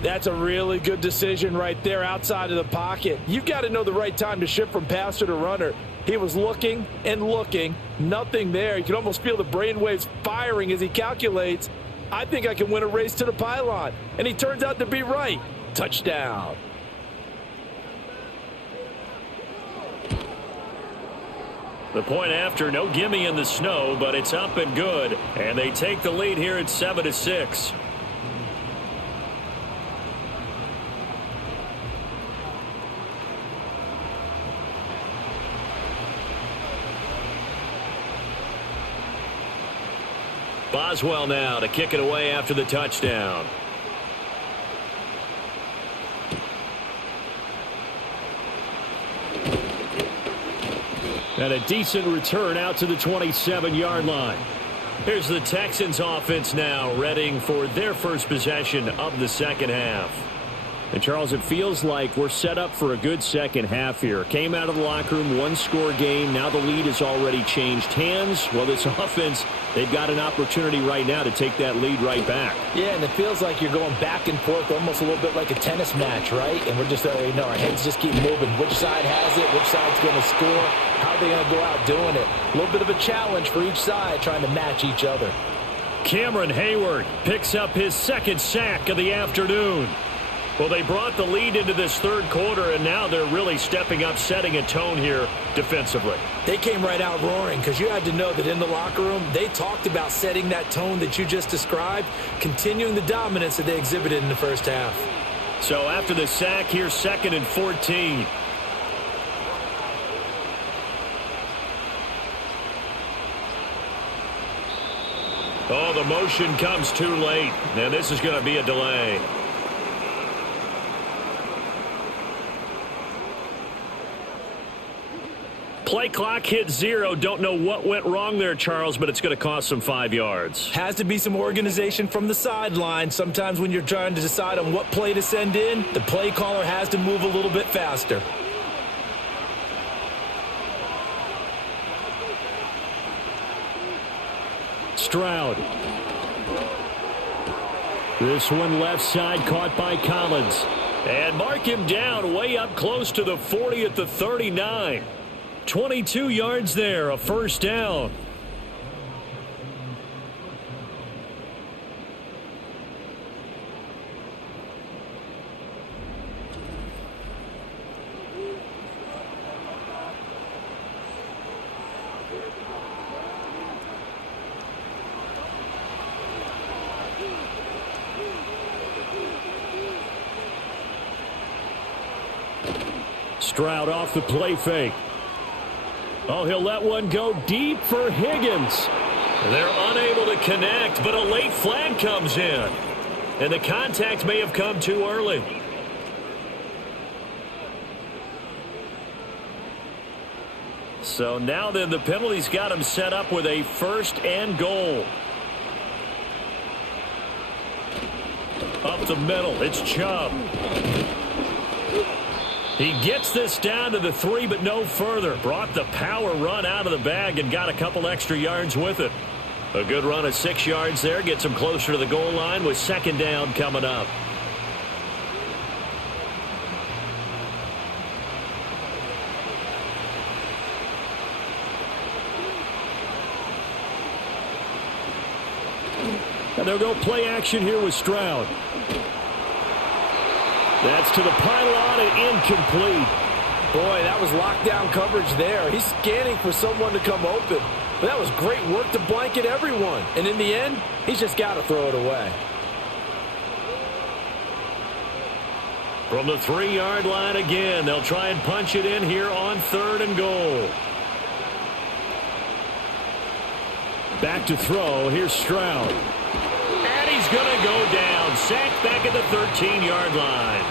That's a really good decision right there outside of the pocket. You've got to know the right time to shift from passer to runner. He was looking and looking, nothing there. You can almost feel the brainwaves firing as he calculates, I think I can win a race to the pylon. And he turns out to be right. Touchdown. The point after, no gimme in the snow, but it's up and good. And they take the lead here at 7-6. Boswell now to kick it away after the touchdown. And a decent return out to the 27-yard line. Here's the Texans offense now, readying for their first possession of the second half. And, Charles, it feels like we're set up for a good second half here. Came out of the locker room, one-score game. Now the lead has already changed hands. Well, this offense, they've got an opportunity right now to take that lead right back. Yeah, and it feels like you're going back and forth almost a little bit like a tennis match, right? And we're just already know our heads just keep moving. Which side has it? Which side's going to score? How are they going to go out doing it? A little bit of a challenge for each side trying to match each other. Cameron Hayward picks up his second sack of the afternoon. Well, they brought the lead into this third quarter, and now they're really stepping up, setting a tone here defensively. They came right out roaring because you had to know that in the locker room, they talked about setting that tone that you just described, continuing the dominance that they exhibited in the first half. So after the sack, here's 2nd and 14. Oh, the motion comes too late, and this is going to be a delay. Play clock hit 0. Don't know what went wrong there, Charles, but it's going to cost them 5 yards. Has to be some organization from the sideline. Sometimes when you're trying to decide on what play to send in, the play caller has to move a little bit faster. Stroud. This one left side caught by Collins. And mark him down way up close to the 40 at the 39. 22 yards there, a first down. Stroud off the play fake. Oh, he'll let one go deep for Higgins. They're unable to connect, but a late flag comes in. And the contact may have come too early. So now then the penalty's got him set up with a 1st and goal. Up the middle, it's Chubb. He gets this down to the 3, but no further. Brought the power run out of the bag and got a couple extra yards with it. A good run of 6 yards there. Gets him closer to the goal line with 2nd down coming up. And they'll go play action here with Stroud. That's to the pylon and incomplete. Boy, that was lockdown coverage there. He's scanning for someone to come open. But that was great work to blanket everyone. And in the end, he's just got to throw it away. From the 3-yard line again, they'll try and punch it in here on 3rd and goal. Back to throw. Here's Stroud. And he's going to go down. Sacked back at the 13-yard line.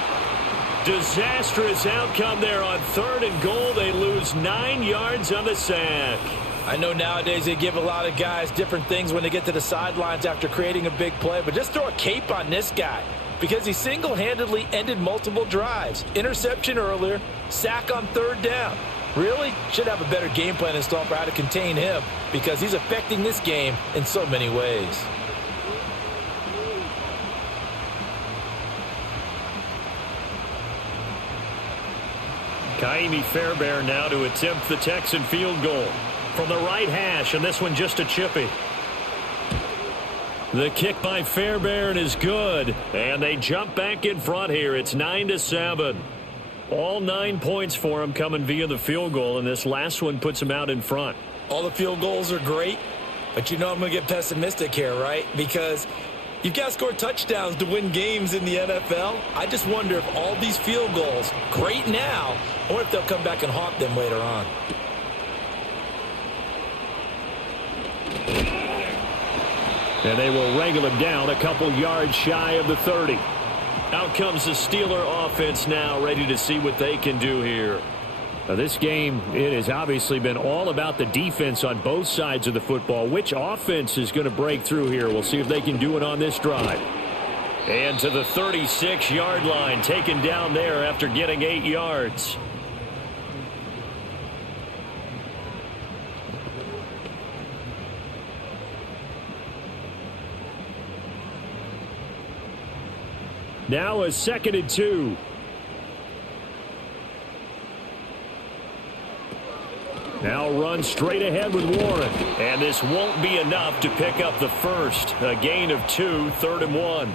Disastrous outcome there on 3rd and goal. They lose 9 yards on the sack. I know nowadays they give a lot of guys different things when they get to the sidelines after creating a big play, but just throw a cape on this guy because he single-handedly ended multiple drives. Interception earlier, sack on 3rd down. Really should have a better game plan installed for how to contain him because he's affecting this game in so many ways. Kaimi Fairbairn now to attempt the Texan field goal from the right hash, and this one just a chippy. The kick by Fairbairn is good, and they jump back in front here. It's 9-7. All 9 points for him coming via the field goal, and this last one puts him out in front. All the field goals are great, but you know I'm going to get pessimistic here, right? Because you've got to score touchdowns to win games in the NFL. I just wonder if all these field goals, great now, or if they'll come back and haunt them later on. And they will wrangle him down a couple yards shy of the 30. Out comes the Steeler offense now, ready to see what they can do here. Now this game, it has obviously been all about the defense on both sides of the football. Which offense is going to break through here? We'll see if they can do it on this drive. And to the 36-yard line, taken down there after getting 8 yards. Now a 2nd and 2. Now run straight ahead with Warren. And this won't be enough to pick up the first. A gain of 2, 3rd and 1.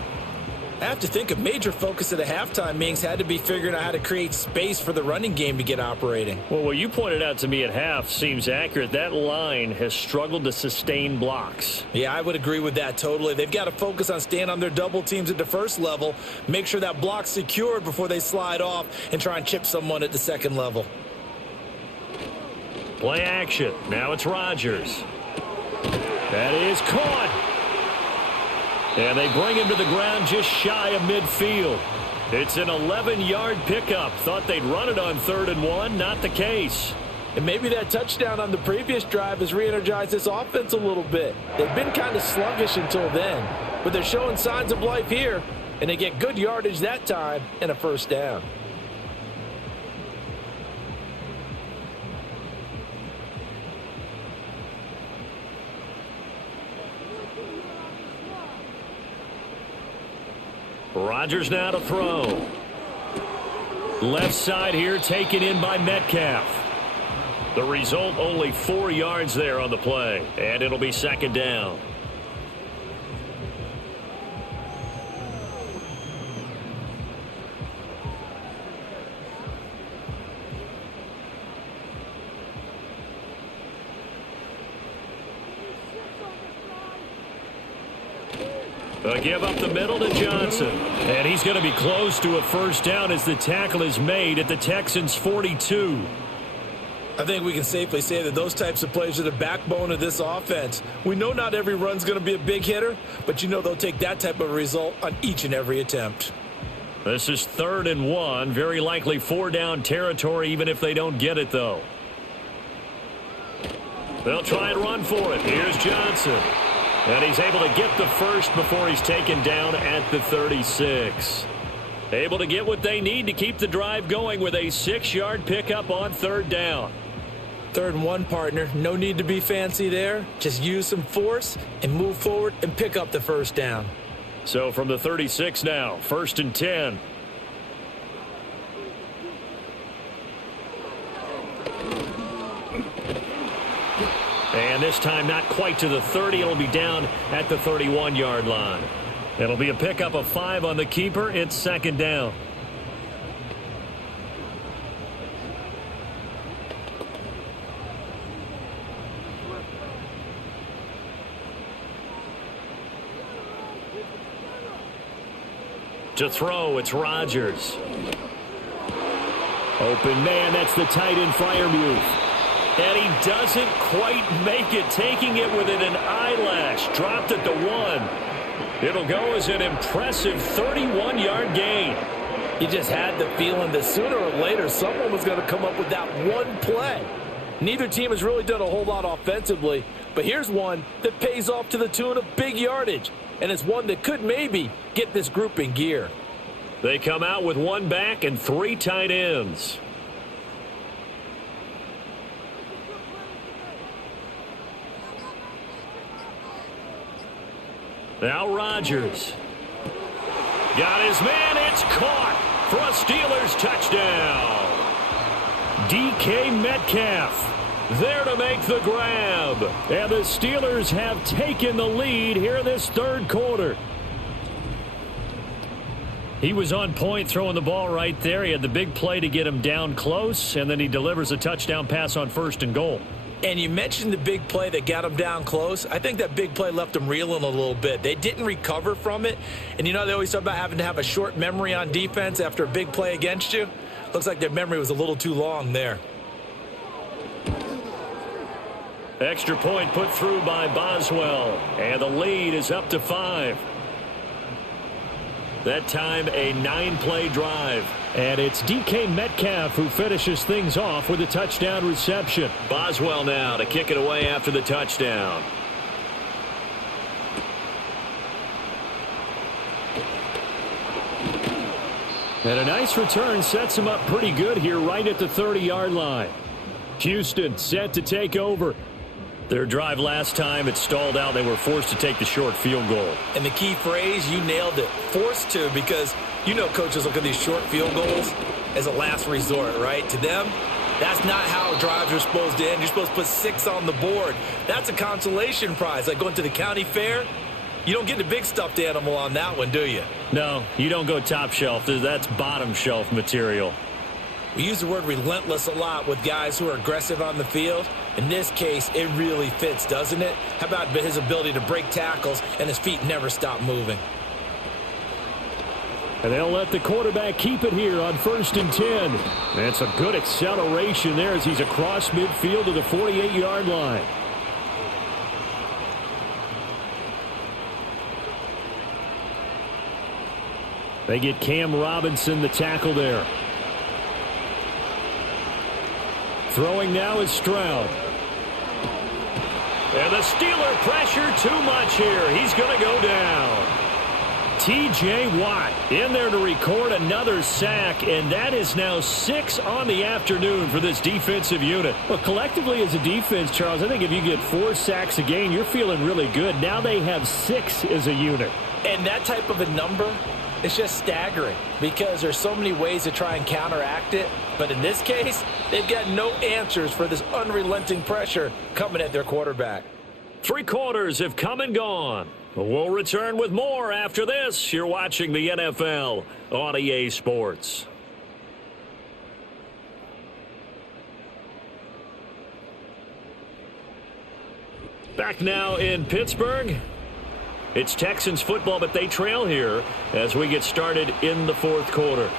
I have to think a major focus at the halftime meetings had to be figuring out how to create space for the running game to get operating. Well, what you pointed out to me at half seems accurate. That line has struggled to sustain blocks. Yeah, I would agree with that totally. They've got to focus on staying on their double teams at the first level, make sure that block's secured before they slide off and try and chip someone at the second level. Play action. Now it's Rodgers. That is caught. And they bring him to the ground just shy of midfield. It's an 11-yard pickup. Thought they'd run it on 3rd and 1. Not the case. And maybe that touchdown on the previous drive has re-energized this offense a little bit. They've been kind of sluggish until then, but they're showing signs of life here, and they get good yardage that time and a first down. Rodgers now to throw. Left side here taken in by Metcalf. The result, only 4 yards there on the play. And it'll be 2nd down. A give up the middle to Johnson. And he's going to be close to a first down as the tackle is made at the Texans' 42. I think we can safely say that those types of plays are the backbone of this offense. We know not every run's going to be a big hitter, but you know they'll take that type of result on each and every attempt. This is 3rd and 1. Very likely 4-down territory even if they don't get it, though. They'll try and run for it. Here's Johnson. And he's able to get the first before he's taken down at the 36. Able to get what they need to keep the drive going with a 6-yard pickup on 3rd down. 3rd and 1, partner. No need to be fancy there. Just use some force and move forward and pick up the first down. So from the 36 now, 1st and 10. And this time not quite to the 30. It'll be down at the 31-yard line. It'll be a pickup of 5 on the keeper. It's 2nd down. To throw, it's Rodgers. Open man, that's the tight end Freiermuth. And he doesn't quite make it, taking it within an eyelash. Dropped at the 1. It'll go as an impressive 31-yard gain. You just had the feeling that sooner or later someone was going to come up with that one play. Neither team has really done a whole lot offensively, but here's one that pays off to the tune of big yardage, and it's one that could maybe get this group in gear. They come out with 1 back and 3 tight ends. Now Rodgers. Got his man. It's caught for a Steelers touchdown. DK Metcalf there to make the grab. And the Steelers have taken the lead here in this 3rd quarter. He was on point throwing the ball right there. He had the big play to get him down close, and then he delivers a touchdown pass on 1st and goal. And you mentioned the big play that got them down close. I think that big play left them reeling a little bit. They didn't recover from it. And you know they always talk about having to have a short memory on defense after a big play against you. Looks like their memory was a little too long there. Extra point put through by Boswell. And the lead is up to 5. That time a 9-play drive. And it's DK Metcalf who finishes things off with a touchdown reception. Boswell now to kick it away after the touchdown. And a nice return sets him up pretty good here right at the 30-yard line. Houston set to take over. Their drive last time, it stalled out. They were forced to take the short field goal. And the key phrase, you nailed it, forced to, because you know coaches look at these short field goals as a last resort, right? To them, That's not how drives are supposed to end. You're supposed to put 6 on the board. That's a consolation prize, like going to the county fair. You don't get the big stuffed animal on that one, do you? No, you don't go top shelf. That's bottom shelf material. We use the word relentless a lot with guys who are aggressive on the field. In this case, it really fits, doesn't it? How about his ability to break tackles and his feet never stop moving? And they'll let the quarterback keep it here on 1st and 10. That's a good acceleration there as he's across midfield to the 48-yard line. They get Cam Robinson, the tackle there. Throwing now is Stroud. And the Steeler pressure too much here. He's going to go down. T.J. Watt in there to record another sack, and that is now 6 on the afternoon for this defensive unit. Well, collectively as a defense, Charles, I think if you get 4 sacks a game, you're feeling really good. Now they have 6 as a unit. And that type of a number, it's just staggering because there's so many ways to try and counteract it. But in this case, they've got no answers for this unrelenting pressure coming at their quarterback. 3 quarters have come and gone. We'll return with more after this. You're watching the NFL on EA Sports. Back now in Pittsburgh. It's Texans football, but they trail here as we get started in the 4th quarter.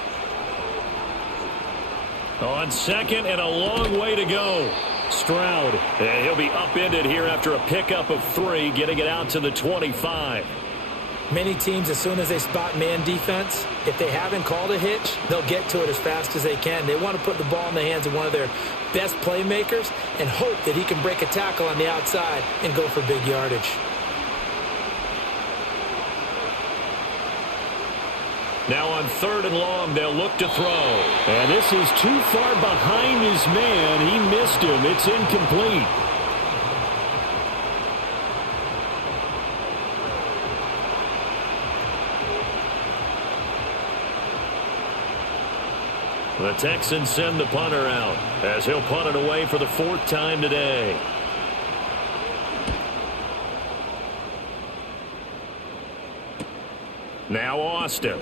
On 2nd and a long way to go. Stroud, and he'll be upended here after a pickup of 3, getting it out to the 25. Many teams, as soon as they spot man defense, if they haven't called a hitch, they'll get to it as fast as they can. They want to put the ball in the hands of one of their best playmakers and hope that he can break a tackle on the outside and go for big yardage. Now on 3rd and long, they'll look to throw. And this is too far behind his man. He missed him. It's incomplete. The Texans send the punter out as he'll punt it away for the 4th time today. Now Austin.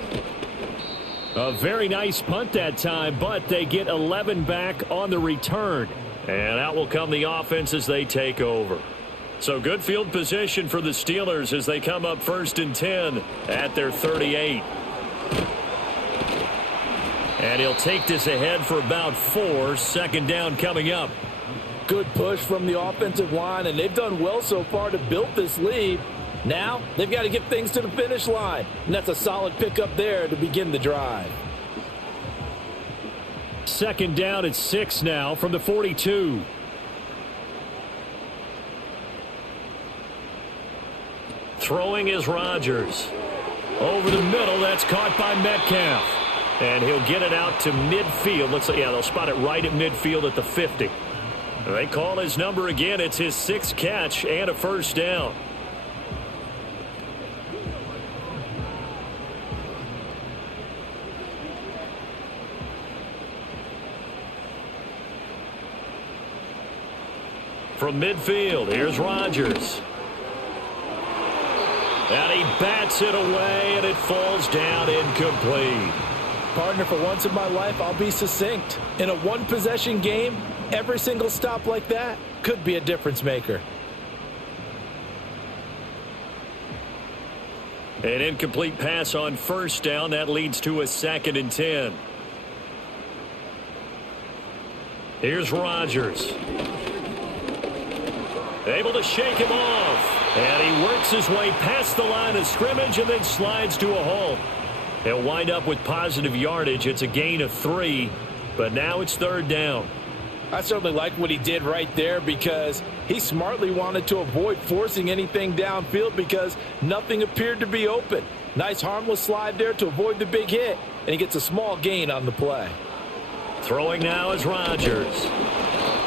A very nice punt that time, but they get 11 back on the return. And out will come the offense as they take over. So good field position for the Steelers as they come up 1st and 10 at their 38. And he'll take this ahead for about 4. 2nd down coming up. Good push from the offensive line, and they've done well so far to build this lead. Now, they've got to get things to the finish line, and that's a solid pickup there to begin the drive. 2nd down at 6 now from the 42. Throwing is Rodgers. Over the middle, that's caught by Metcalf. And he'll get it out to midfield. Looks like, yeah, they'll spot it right at midfield at the 50. They call his number again. It's his 6th catch and a 1st down. From midfield, here's Rodgers. And he bats it away, and it falls down incomplete. Partner, for once in my life, I'll be succinct. In a one-possession game, every single stop like that could be a difference maker. An incomplete pass on 1st down. That leads to a 2nd and 10. Here's Rodgers. Able to shake him off. And he works his way past the line of scrimmage and then slides to a halt. He'll wind up with positive yardage. It's a gain of 3, but now it's 3rd down. I certainly like what he did right there because he smartly wanted to avoid forcing anything downfield because nothing appeared to be open. Nice harmless slide there to avoid the big hit, and he gets a small gain on the play. Throwing now is Rodgers.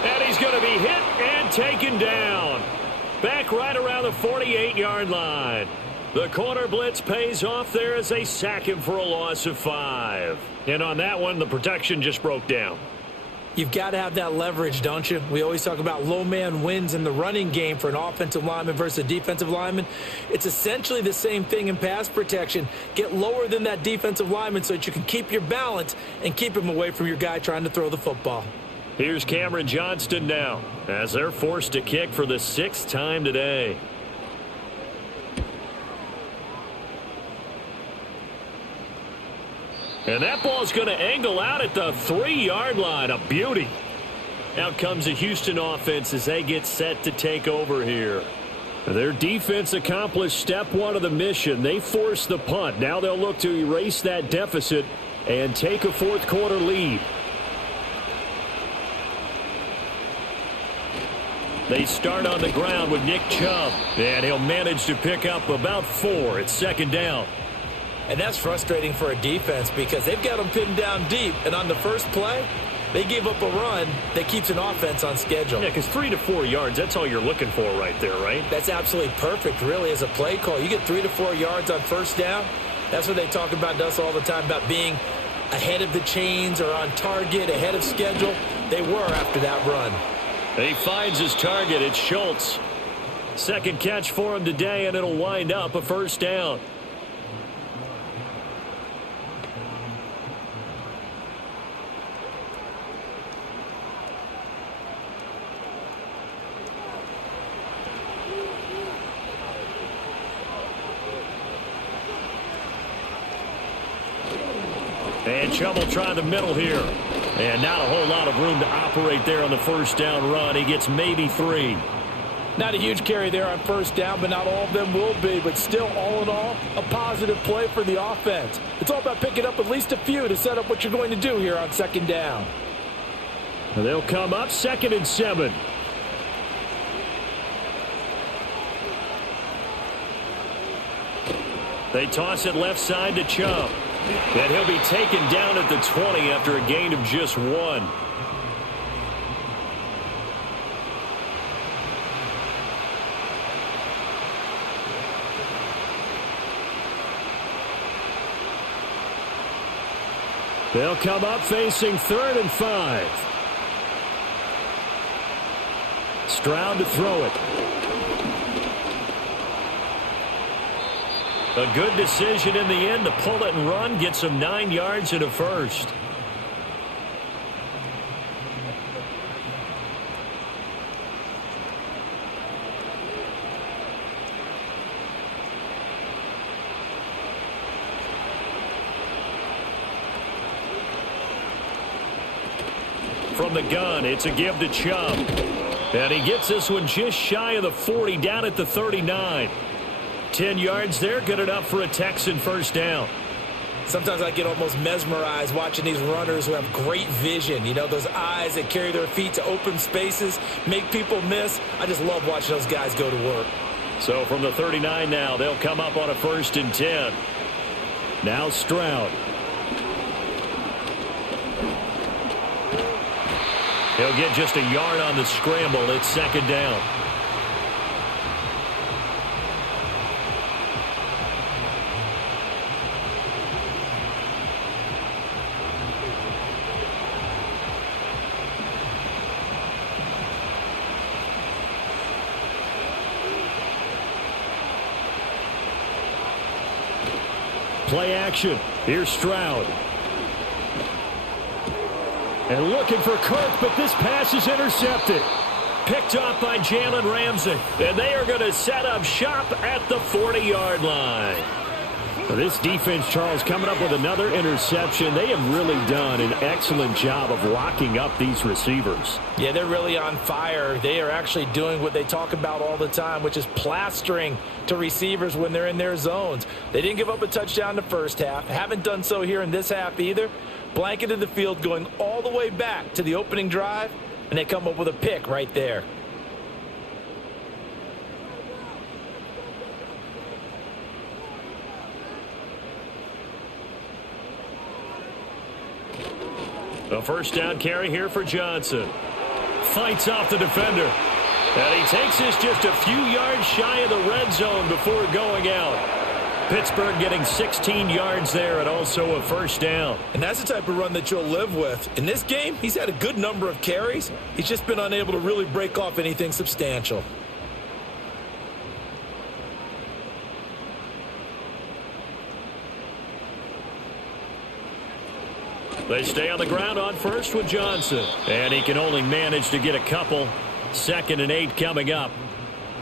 And he's going to be hit and taken down. Back right around the 48-yard line. The corner blitz pays off there as they sack him for a loss of 5. And on that one, the protection just broke down. You've got to have that leverage, don't you? We always talk about low man wins in the running game for an offensive lineman versus a defensive lineman. It's essentially the same thing in pass protection. Get lower than that defensive lineman so that you can keep your balance and keep him away from your guy trying to throw the football. Here's Cameron Johnston now as they're forced to kick for the 6th time today. And that ball's going to angle out at the 3-yard line. A beauty. Out comes the Houston offense as they get set to take over here. Their defense accomplished step 1 of the mission. They forced the punt. Now they'll look to erase that deficit and take a 4th quarter lead. They start on the ground with Nick Chubb, and he'll manage to pick up about 4. It's 2nd down. And that's frustrating for a defense because they've got them pinned down deep, and on the first play, they give up a run that keeps an offense on schedule. Yeah, because 3 to 4 yards, that's all you're looking for right there, right? That's absolutely perfect, really, as a play call. You get 3 to 4 yards on first down. That's what they talk about us all the time, about being ahead of the chains or on target, ahead of schedule. They were after that run. He finds his target. It's Schultz. 2nd catch for him today, and it'll wind up a 1st down. And Chubb will try the middle here. And not a whole lot of room to operate there on the 1st down run. He gets maybe 3. Not a huge carry there on 1st down, but not all of them will be. But still, all in all, a positive play for the offense. It's all about picking up at least a few to set up what you're going to do here on 2nd down. And they'll come up 2nd and 7. They toss it left side to Chubb. And he'll be taken down at the 20 after a gain of just 1. They'll come up facing 3rd and 5. Stroud to throw it. A good decision in the end to pull it and run, get some 9 yards and a 1st. From the gun, it's a give to Chubb. And he gets this one just shy of the 40, down at the 39. 10 yards there, good enough for a Texan 1st down. Sometimes I get almost mesmerized watching these runners who have great vision. You know, those eyes that carry their feet to open spaces, make people miss. I just love watching those guys go to work. So from the 39 now, they'll come up on a 1st and 10. Now Stroud. He'll get just a yard on the scramble. It's 2nd down. Play action. Here's Stroud. And looking for Kirk, but this pass is intercepted. Picked off by Jalen Ramsey. And they are going to set up shop at the 40-yard line. Well, this defense, Charles, coming up with another interception. They have really done an excellent job of locking up these receivers. Yeah, they're really on fire. They are actually doing what they talk about all the time, which is plastering to receivers when they're in their zones. They didn't give up a touchdown in the first half. Haven't done so here in this half either. Blanketed the field going all the way back to the opening drive, and they come up with a pick right there. A 1st down carry here for Johnson. Fights off the defender. And he takes this just a few yards shy of the red zone before going out. Pittsburgh getting 16 yards there and also a first down. And that's the type of run that you'll live with. In this game, he's had a good number of carries. He's just been unable to really break off anything substantial. They stay on the ground on first with Johnson. And he can only manage to get a couple. 2nd and 8 coming up.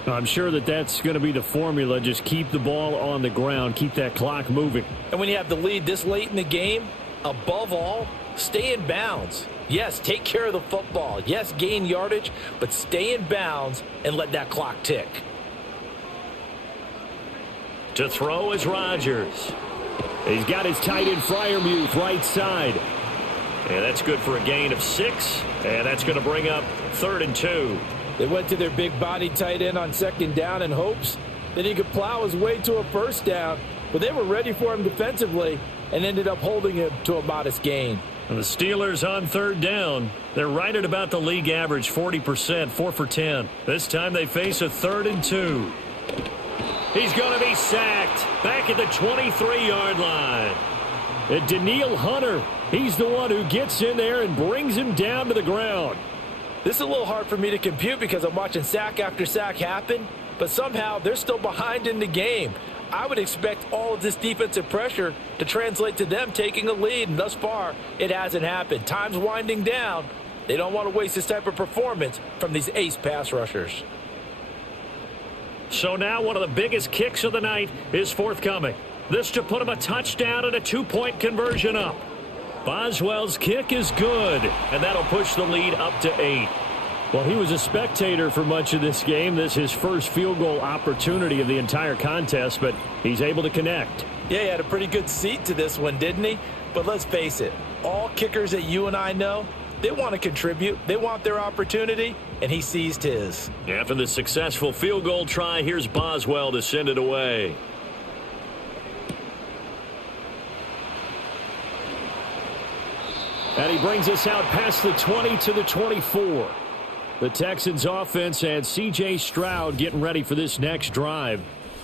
I'm sure that's going to be the formula. Just keep the ball on the ground. Keep that clock moving. And when you have the lead this late in the game, above all, stay in bounds. Yes, take care of the football. Yes, gain yardage, but stay in bounds and let that clock tick. To throw is Rodgers. He's got his tight end Freiermuth right side. And that's good for a gain of 6. And that's going to bring up 3rd and 2. They went to their big body tight end on 2nd down in hopes that he could plow his way to a first down. But they were ready for him defensively and ended up holding him to a modest gain. And the Steelers on 3rd down. They're right at about the league average, 40%, 4 for 10. This time they face a 3rd and 2. He's going to be sacked back at the 23-yard line. And Danielle Hunter, he's the one who gets in there and brings him down to the ground. This is a little hard for me to compute because I'm watching sack after sack happen, but somehow they're still behind in the game. I would expect all of this defensive pressure to translate to them taking a lead, and thus far, it hasn't happened. Time's winding down. They don't want to waste this type of performance from these ace pass rushers. So now one of the biggest kicks of the night is forthcoming. This to put him a touchdown and a 2-point conversion up. Boswell's kick is good, and that'll push the lead up to 8. Well, he was a spectator for much of this game. This is his first field goal opportunity of the entire contest, but he's able to connect. Yeah, he had a pretty good seat to this one, didn't he? But let's face it, all kickers that you and I know, they want to contribute. They want their opportunity, and he seized his. After the successful field goal try, here's Boswell to send it away. And he brings us out past the 20 to the 24. The Texans offense and C.J. Stroud getting ready for this next drive.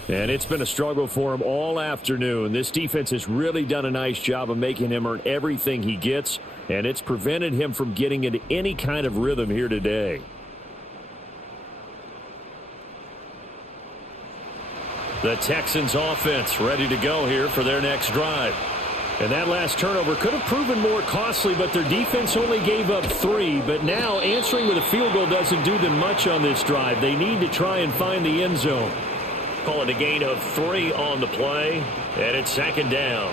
And it's been a struggle for him all afternoon. This defense has really done a nice job of making him earn everything he gets. And it's prevented him from getting into any kind of rhythm here today. The Texans offense ready to go here for their next drive. And that last turnover could have proven more costly, but their defense only gave up 3. But now answering with a field goal doesn't do them much on this drive. They need to try and find the end zone. Call it a gain of 3 on the play, and it's 2nd down.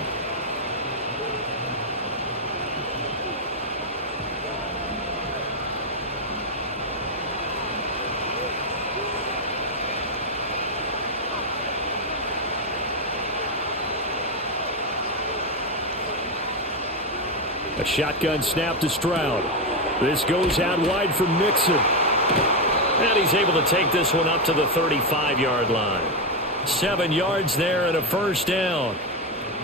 A shotgun snap to Stroud. This goes out wide for Mixon. And he's able to take this one up to the 35-yard line. 7 yards there and a first down.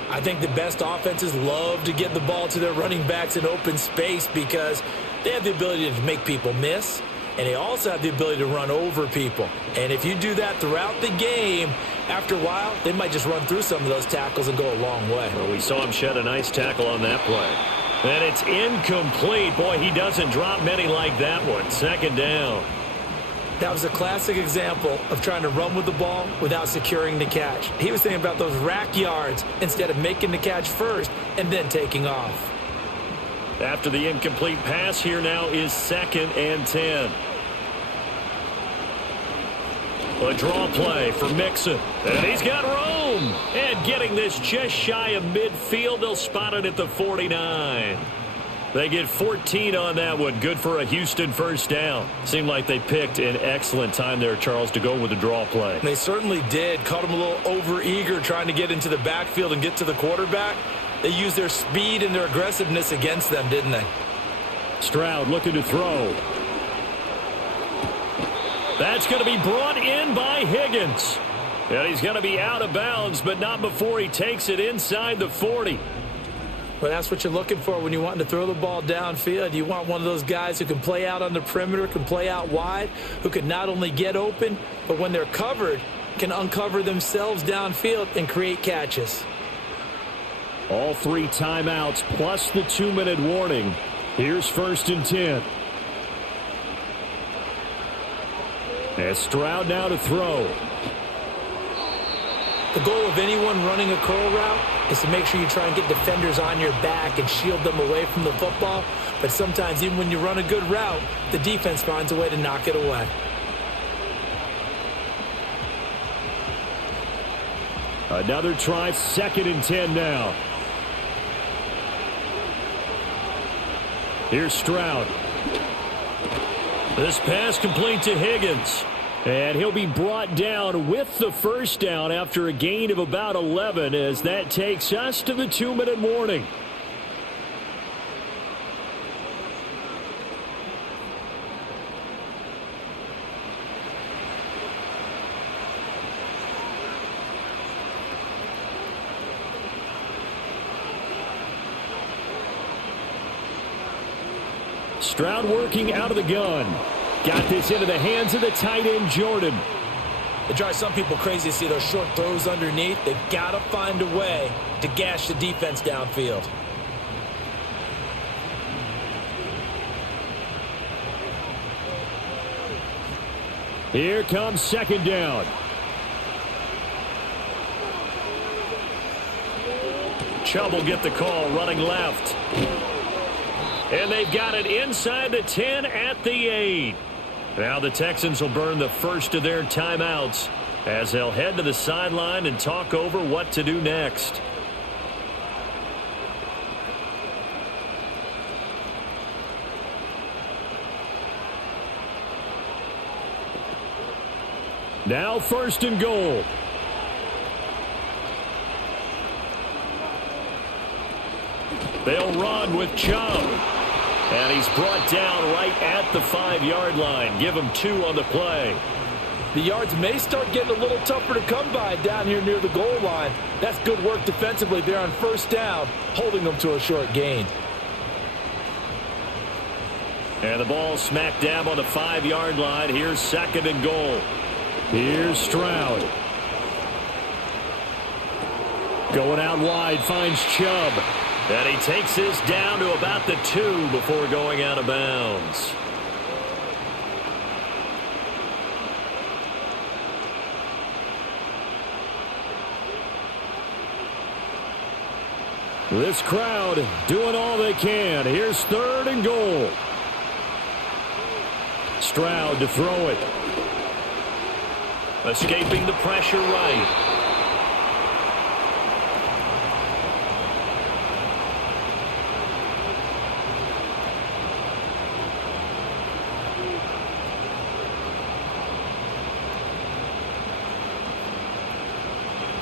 I think the best offenses love to get the ball to their running backs in open space because they have the ability to make people miss, and they also have the ability to run over people. And if you do that throughout the game, after a while, they might just run through some of those tackles and go a long way. Well, we saw him shed a nice tackle on that play. And it's incomplete. Boy, he doesn't drop many like that one. 2nd down. That was a classic example of trying to run with the ball without securing the catch. He was thinking about those rack yards instead of making the catch first and then taking off. After the incomplete pass, here now is 2nd and 10. A draw play for Mixon. And he's got room. And getting this just shy of midfield. They'll spot it at the 49. They get 14 on that one. Good for a Houston first down. Seemed like they picked an excellent time there, Charles, to go with the draw play. They certainly did. Caught him a little over-eager trying to get into the backfield and get to the quarterback. They used their speed and their aggressiveness against them, didn't they? Stroud looking to throw. That's going to be brought in by Higgins. And he's going to be out of bounds, but not before he takes it inside the 40. Well, that's what you're looking for when you want to throw the ball downfield. You want one of those guys who can play out on the perimeter, can play out wide, who can not only get open, but when they're covered, can uncover themselves downfield and create catches. All 3 timeouts plus the 2-minute warning. Here's 1st and 10. As Stroud now to throw. The goal of anyone running a curl route is to make sure you try and get defenders on your back and shield them away from the football. But sometimes even when you run a good route, the defense finds a way to knock it away. Another try, 2nd and 10 now. Here's Stroud. This pass complete to Higgins. And he'll be brought down with the 1st down after a gain of about 11 as that takes us to the 2-minute warning. Stroud working out of the gun. Got this into the hands of the tight end, Jordan. It drives some people crazy to see those short throws underneath. They've got to find a way to gash the defense downfield. Here comes 2nd down. Chubb will get the call, running left. And they've got it inside the 10 at the 8. Now the Texans will burn the first of their timeouts as they'll head to the sideline and talk over what to do next. Now 1st and goal. They'll run with Chubb. And he's brought down right at the 5-yard line. Give him 2 on the play. The yards may start getting a little tougher to come by down here near the goal line. That's good work defensively there on 1st down, holding them to a short gain. And the ball smack dab on the 5-yard line. Here's 2nd and goal. Here's Stroud. Going out wide, finds Chubb. And he takes this down to about the 2 before going out of bounds. This crowd doing all they can. Here's 3rd and goal. Stroud to throw it. Escaping the pressure right.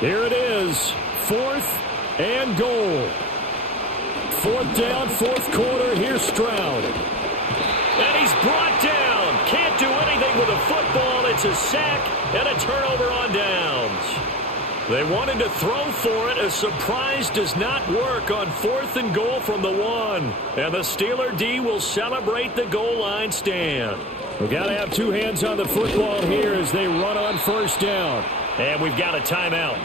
Here it is, 4th and goal. 4th down, 4th quarter. Here's Stroud. And he's brought down. Can't do anything with a football. It's a sack and a turnover on downs. They wanted to throw for it. A surprise does not work on 4th and goal from the 1. And the Steeler D will celebrate the goal line stand. We've got to have 2 hands on the football here as they run on 1st down. And we've got a timeout.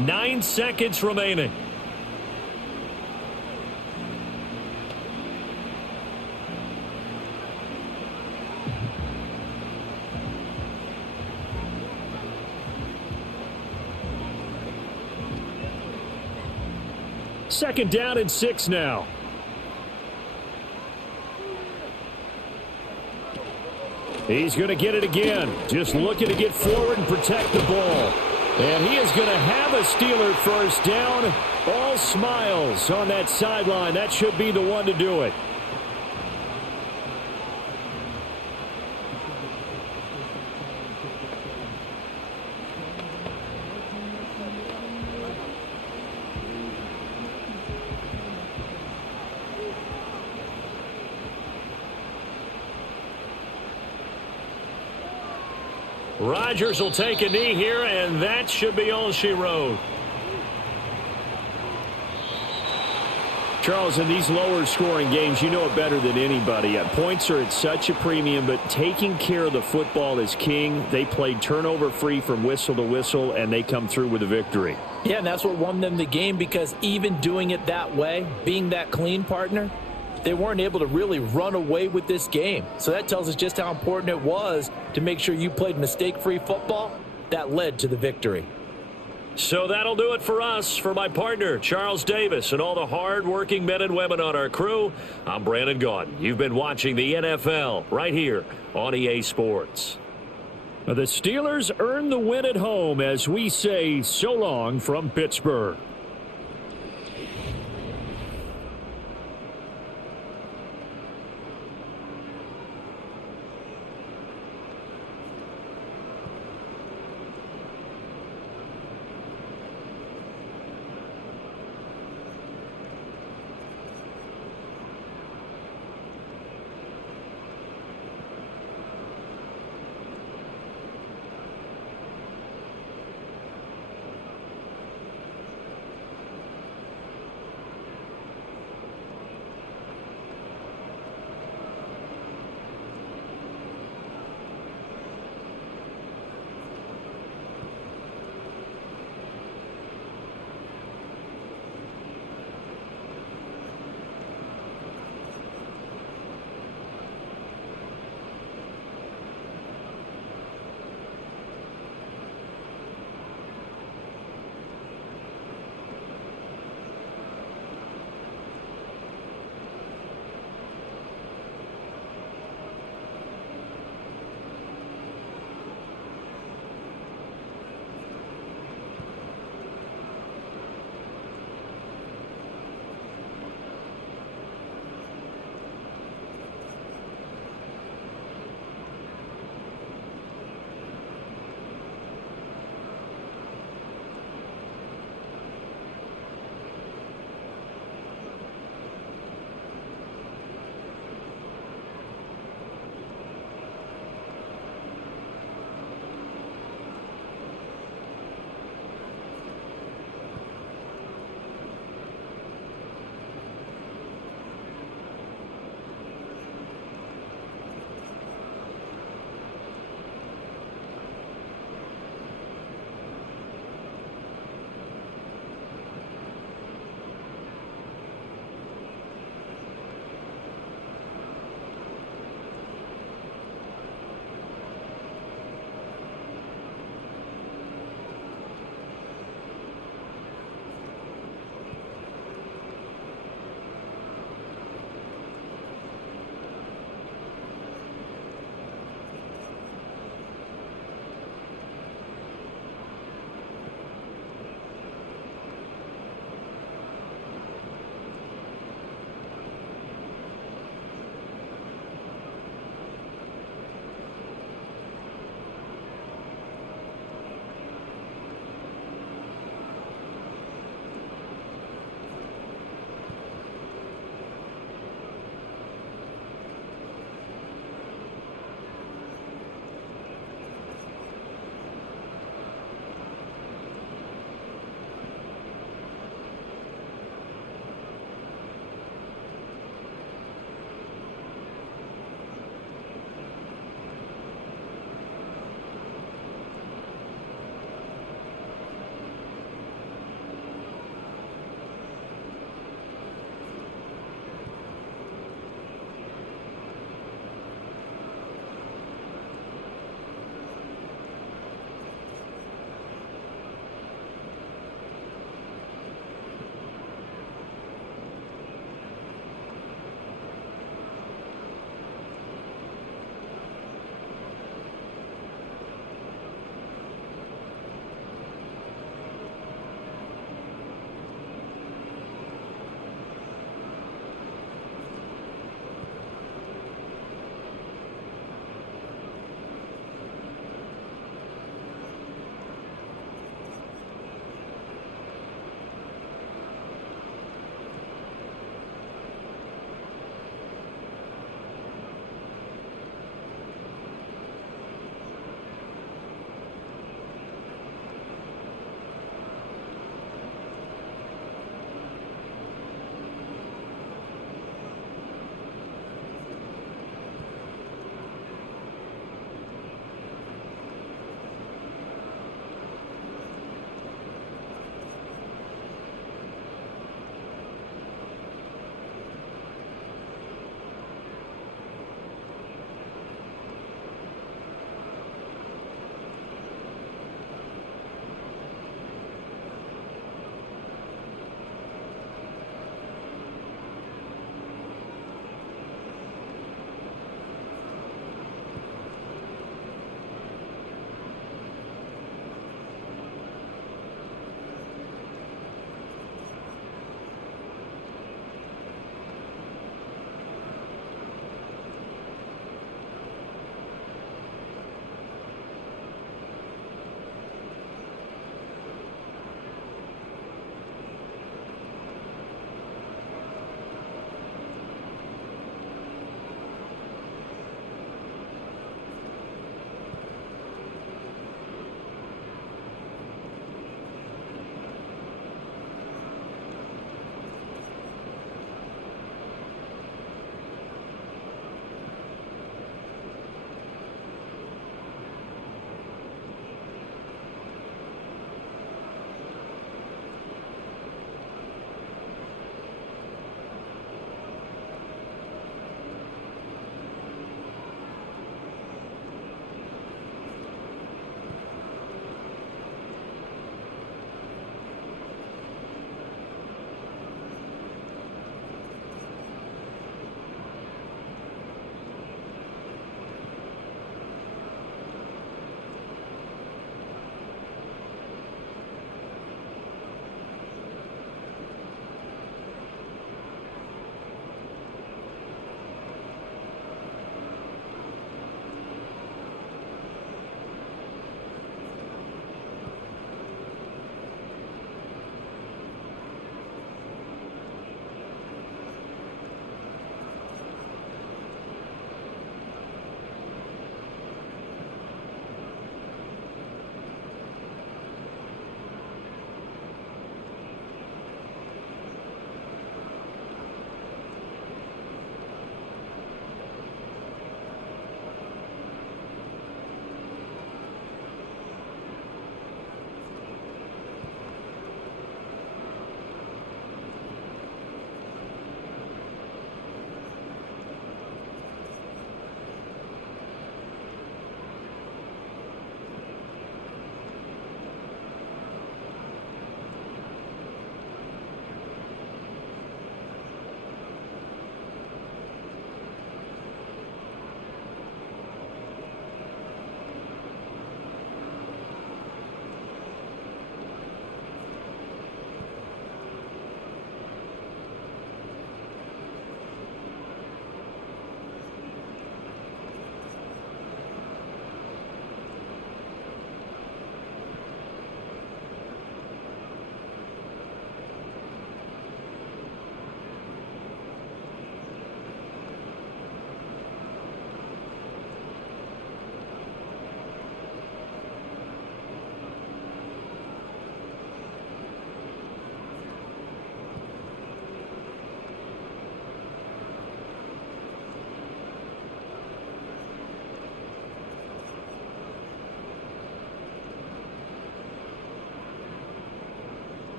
9 seconds remaining. Second down and 6 now. He's going to get it again. Just looking to get forward and protect the ball. And he is going to have a Steeler 1st down. All smiles on that sideline. That should be the one to do it. Rodgers will take a knee here, and that should be all she wrote. Charles, in these lower scoring games, you know it better than anybody. Points are at such a premium, but taking care of the football is king. They played turnover free from whistle to whistle, and they come through with a victory. Yeah, and that's what won them the game, because even doing it that way, being that clean partner, they weren't able to really run away with this game. So that tells us just how important it was to make sure you played mistake-free football. That led to the victory. So that'll do it for us. For my partner, Charles Davis, and all the hard-working men and women on our crew, I'm Brandon Gaudin. You've been watching the NFL right here on EA Sports. The Steelers earn the win at home as we say so long from Pittsburgh.